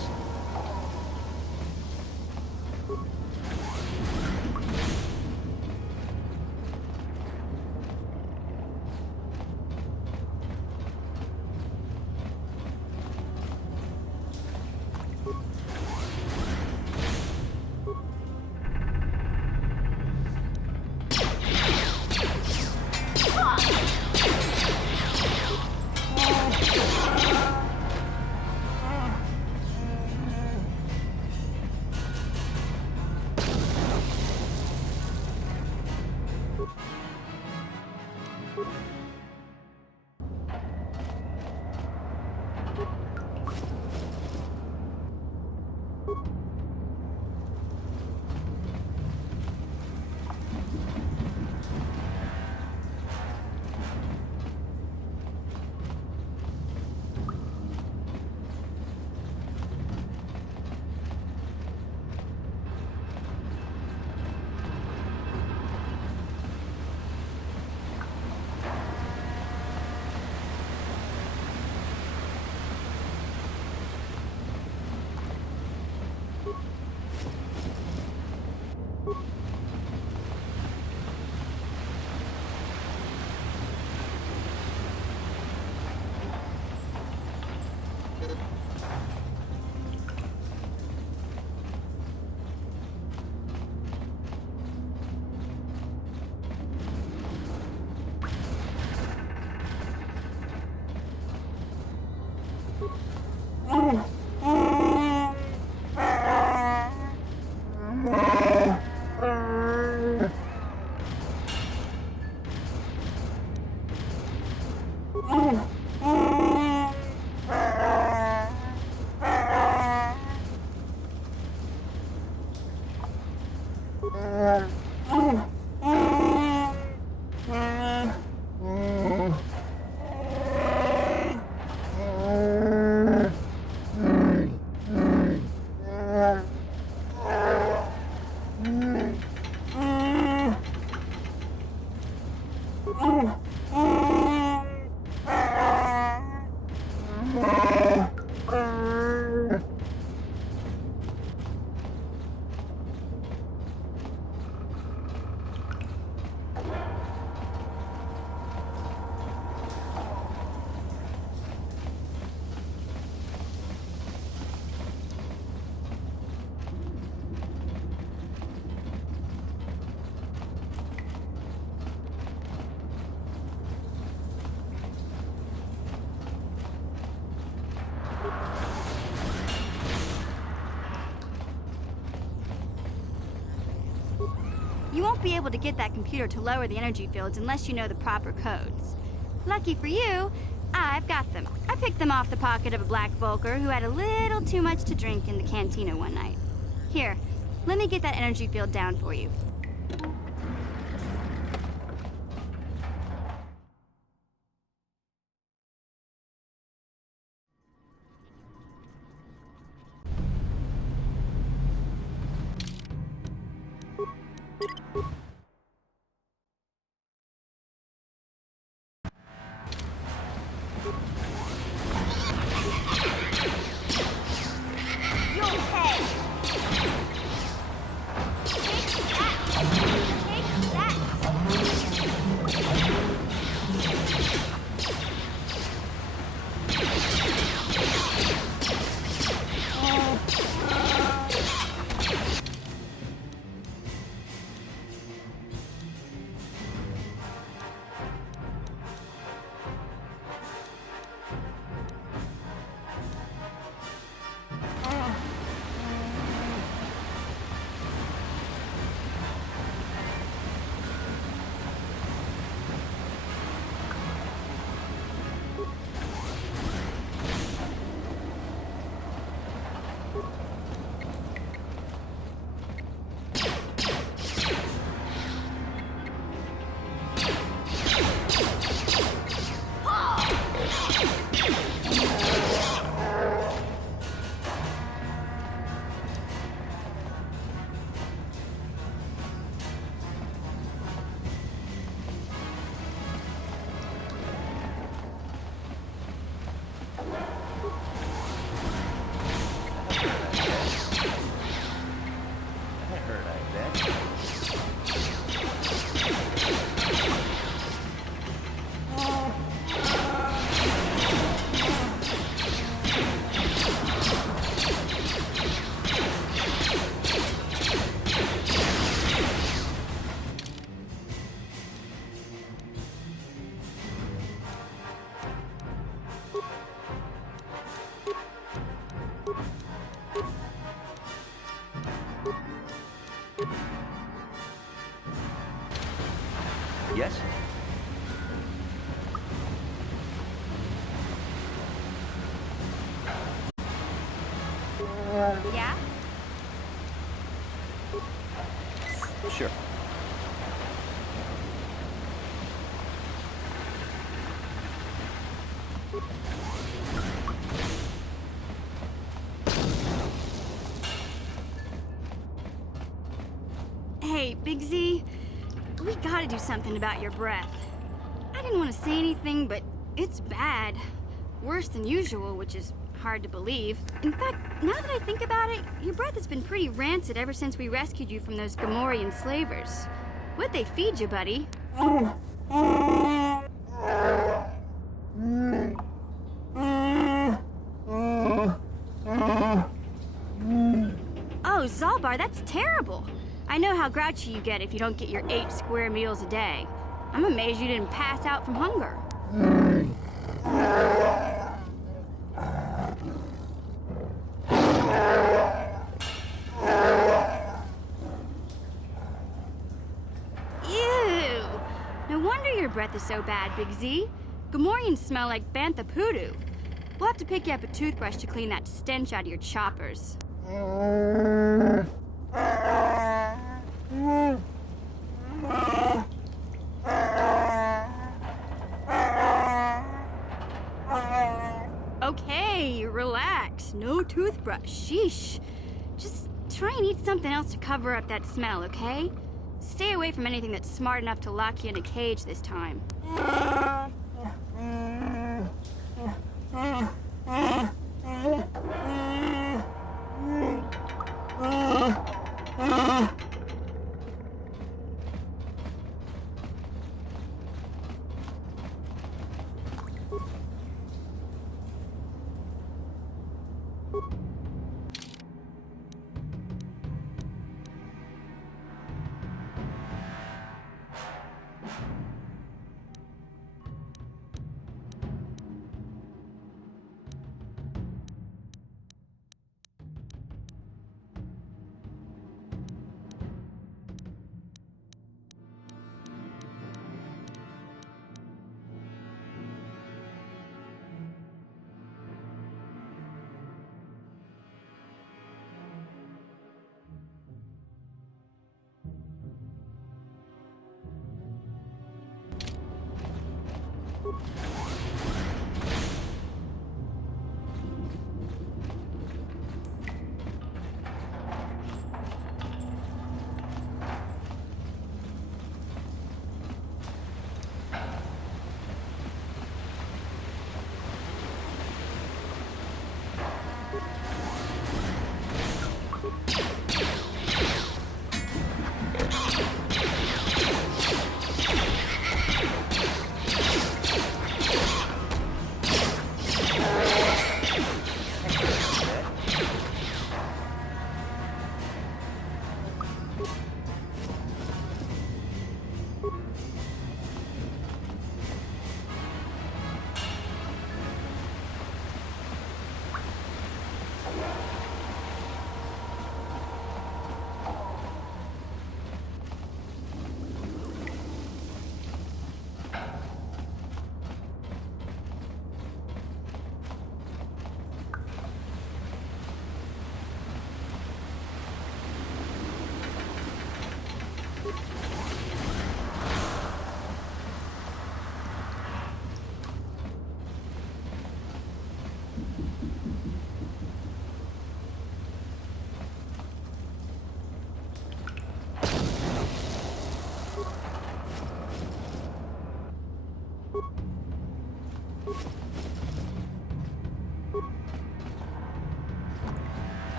You won't be able to get that computer to lower the energy fields unless you know the proper codes. Lucky for you, I've got them. I picked them off the pocket of a black Volker who had a little too much to drink in the cantina one night. Here, let me get that energy field down for you. Yes? Yeah? Sure. Hey, Big Z, we gotta do something about your breath. I didn't want to say anything, but it's bad. Worse than usual, which is hard to believe. In fact, now that I think about it, your breath has been pretty rancid ever since we rescued you from those Gamorrean slavers. What'd they feed you, buddy? Oh, Zalbar, that's terrible. I know how grouchy you get if you don't get your 8 square meals a day. I'm amazed you didn't pass out from hunger. Ew! No wonder your breath is so bad, Big Z. Gamorreans smell like bantha poodoo. We'll have to pick you up a toothbrush to clean that stench out of your choppers. Okay, relax. No toothbrush. Sheesh. Just try and eat something else to cover up that smell, okay? Stay away from anything that's smart enough to lock you in a cage this time.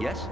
Yes?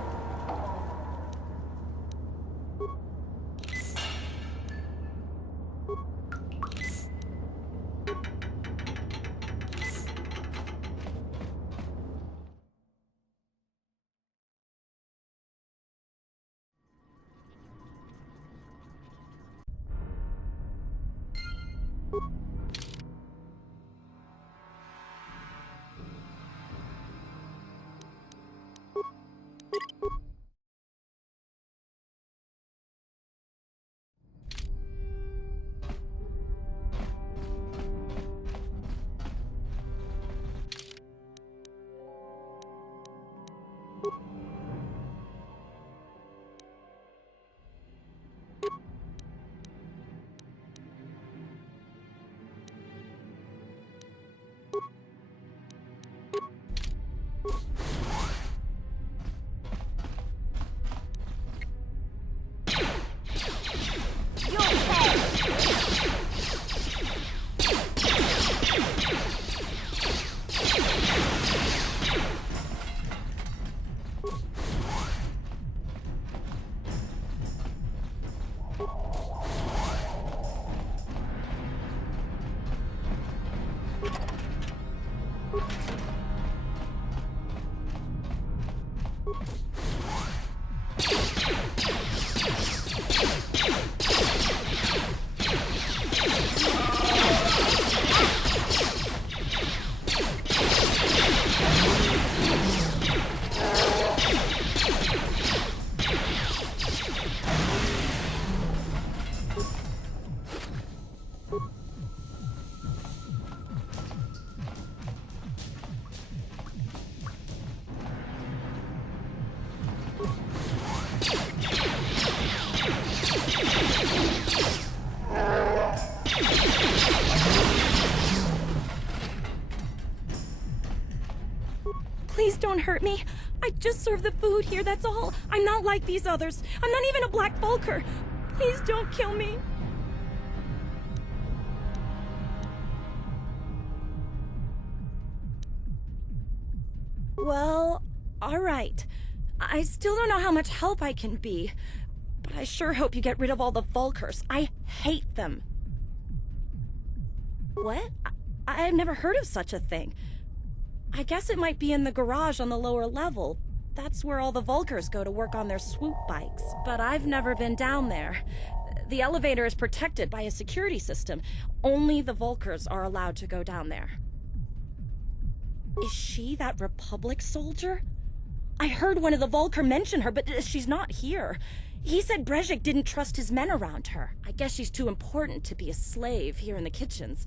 Please don't hurt me. I just serve the food here, that's all. I'm not like these others. I'm not even a Black Vulker. Please don't kill me. Well, all right. I still don't know how much help I can be, but I sure hope you get rid of all the Vulkers. I hate them. What? I've never heard of such a thing. I guess it might be in the garage on the lower level. That's where all the Vulkers go to work on their swoop bikes. But I've never been down there. The elevator is protected by a security system. Only the Vulkers are allowed to go down there. Is she that Republic soldier? I heard one of the Vulker mention her, but she's not here. He said Brezhik didn't trust his men around her. I guess she's too important to be a slave here in the kitchens.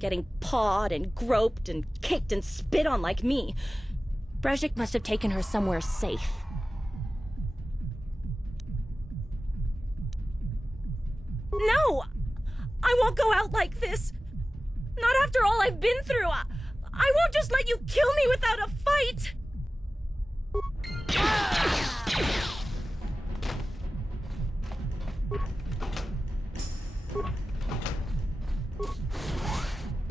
Getting pawed and groped and kicked and spit on like me. Brezhik must have taken her somewhere safe. No! I won't go out like this. Not after all I've been through. I won't just let you kill me without a fight!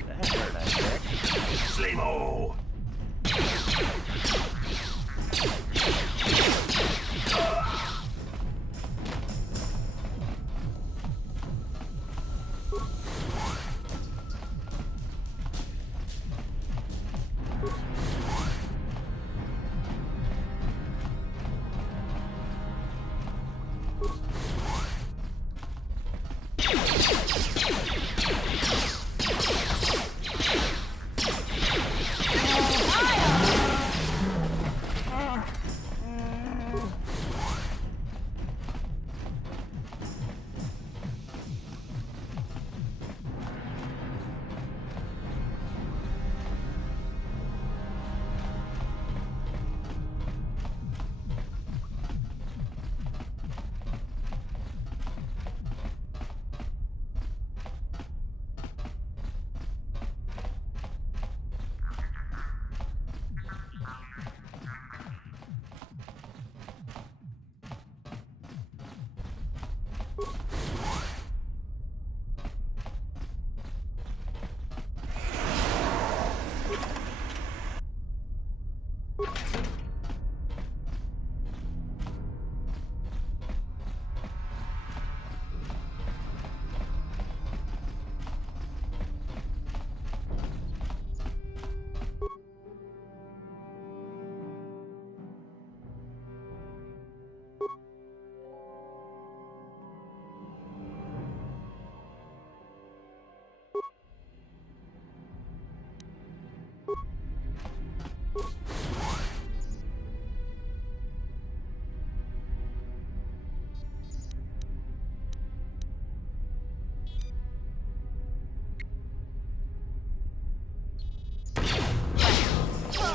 That hurt, I think. Slimo!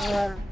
you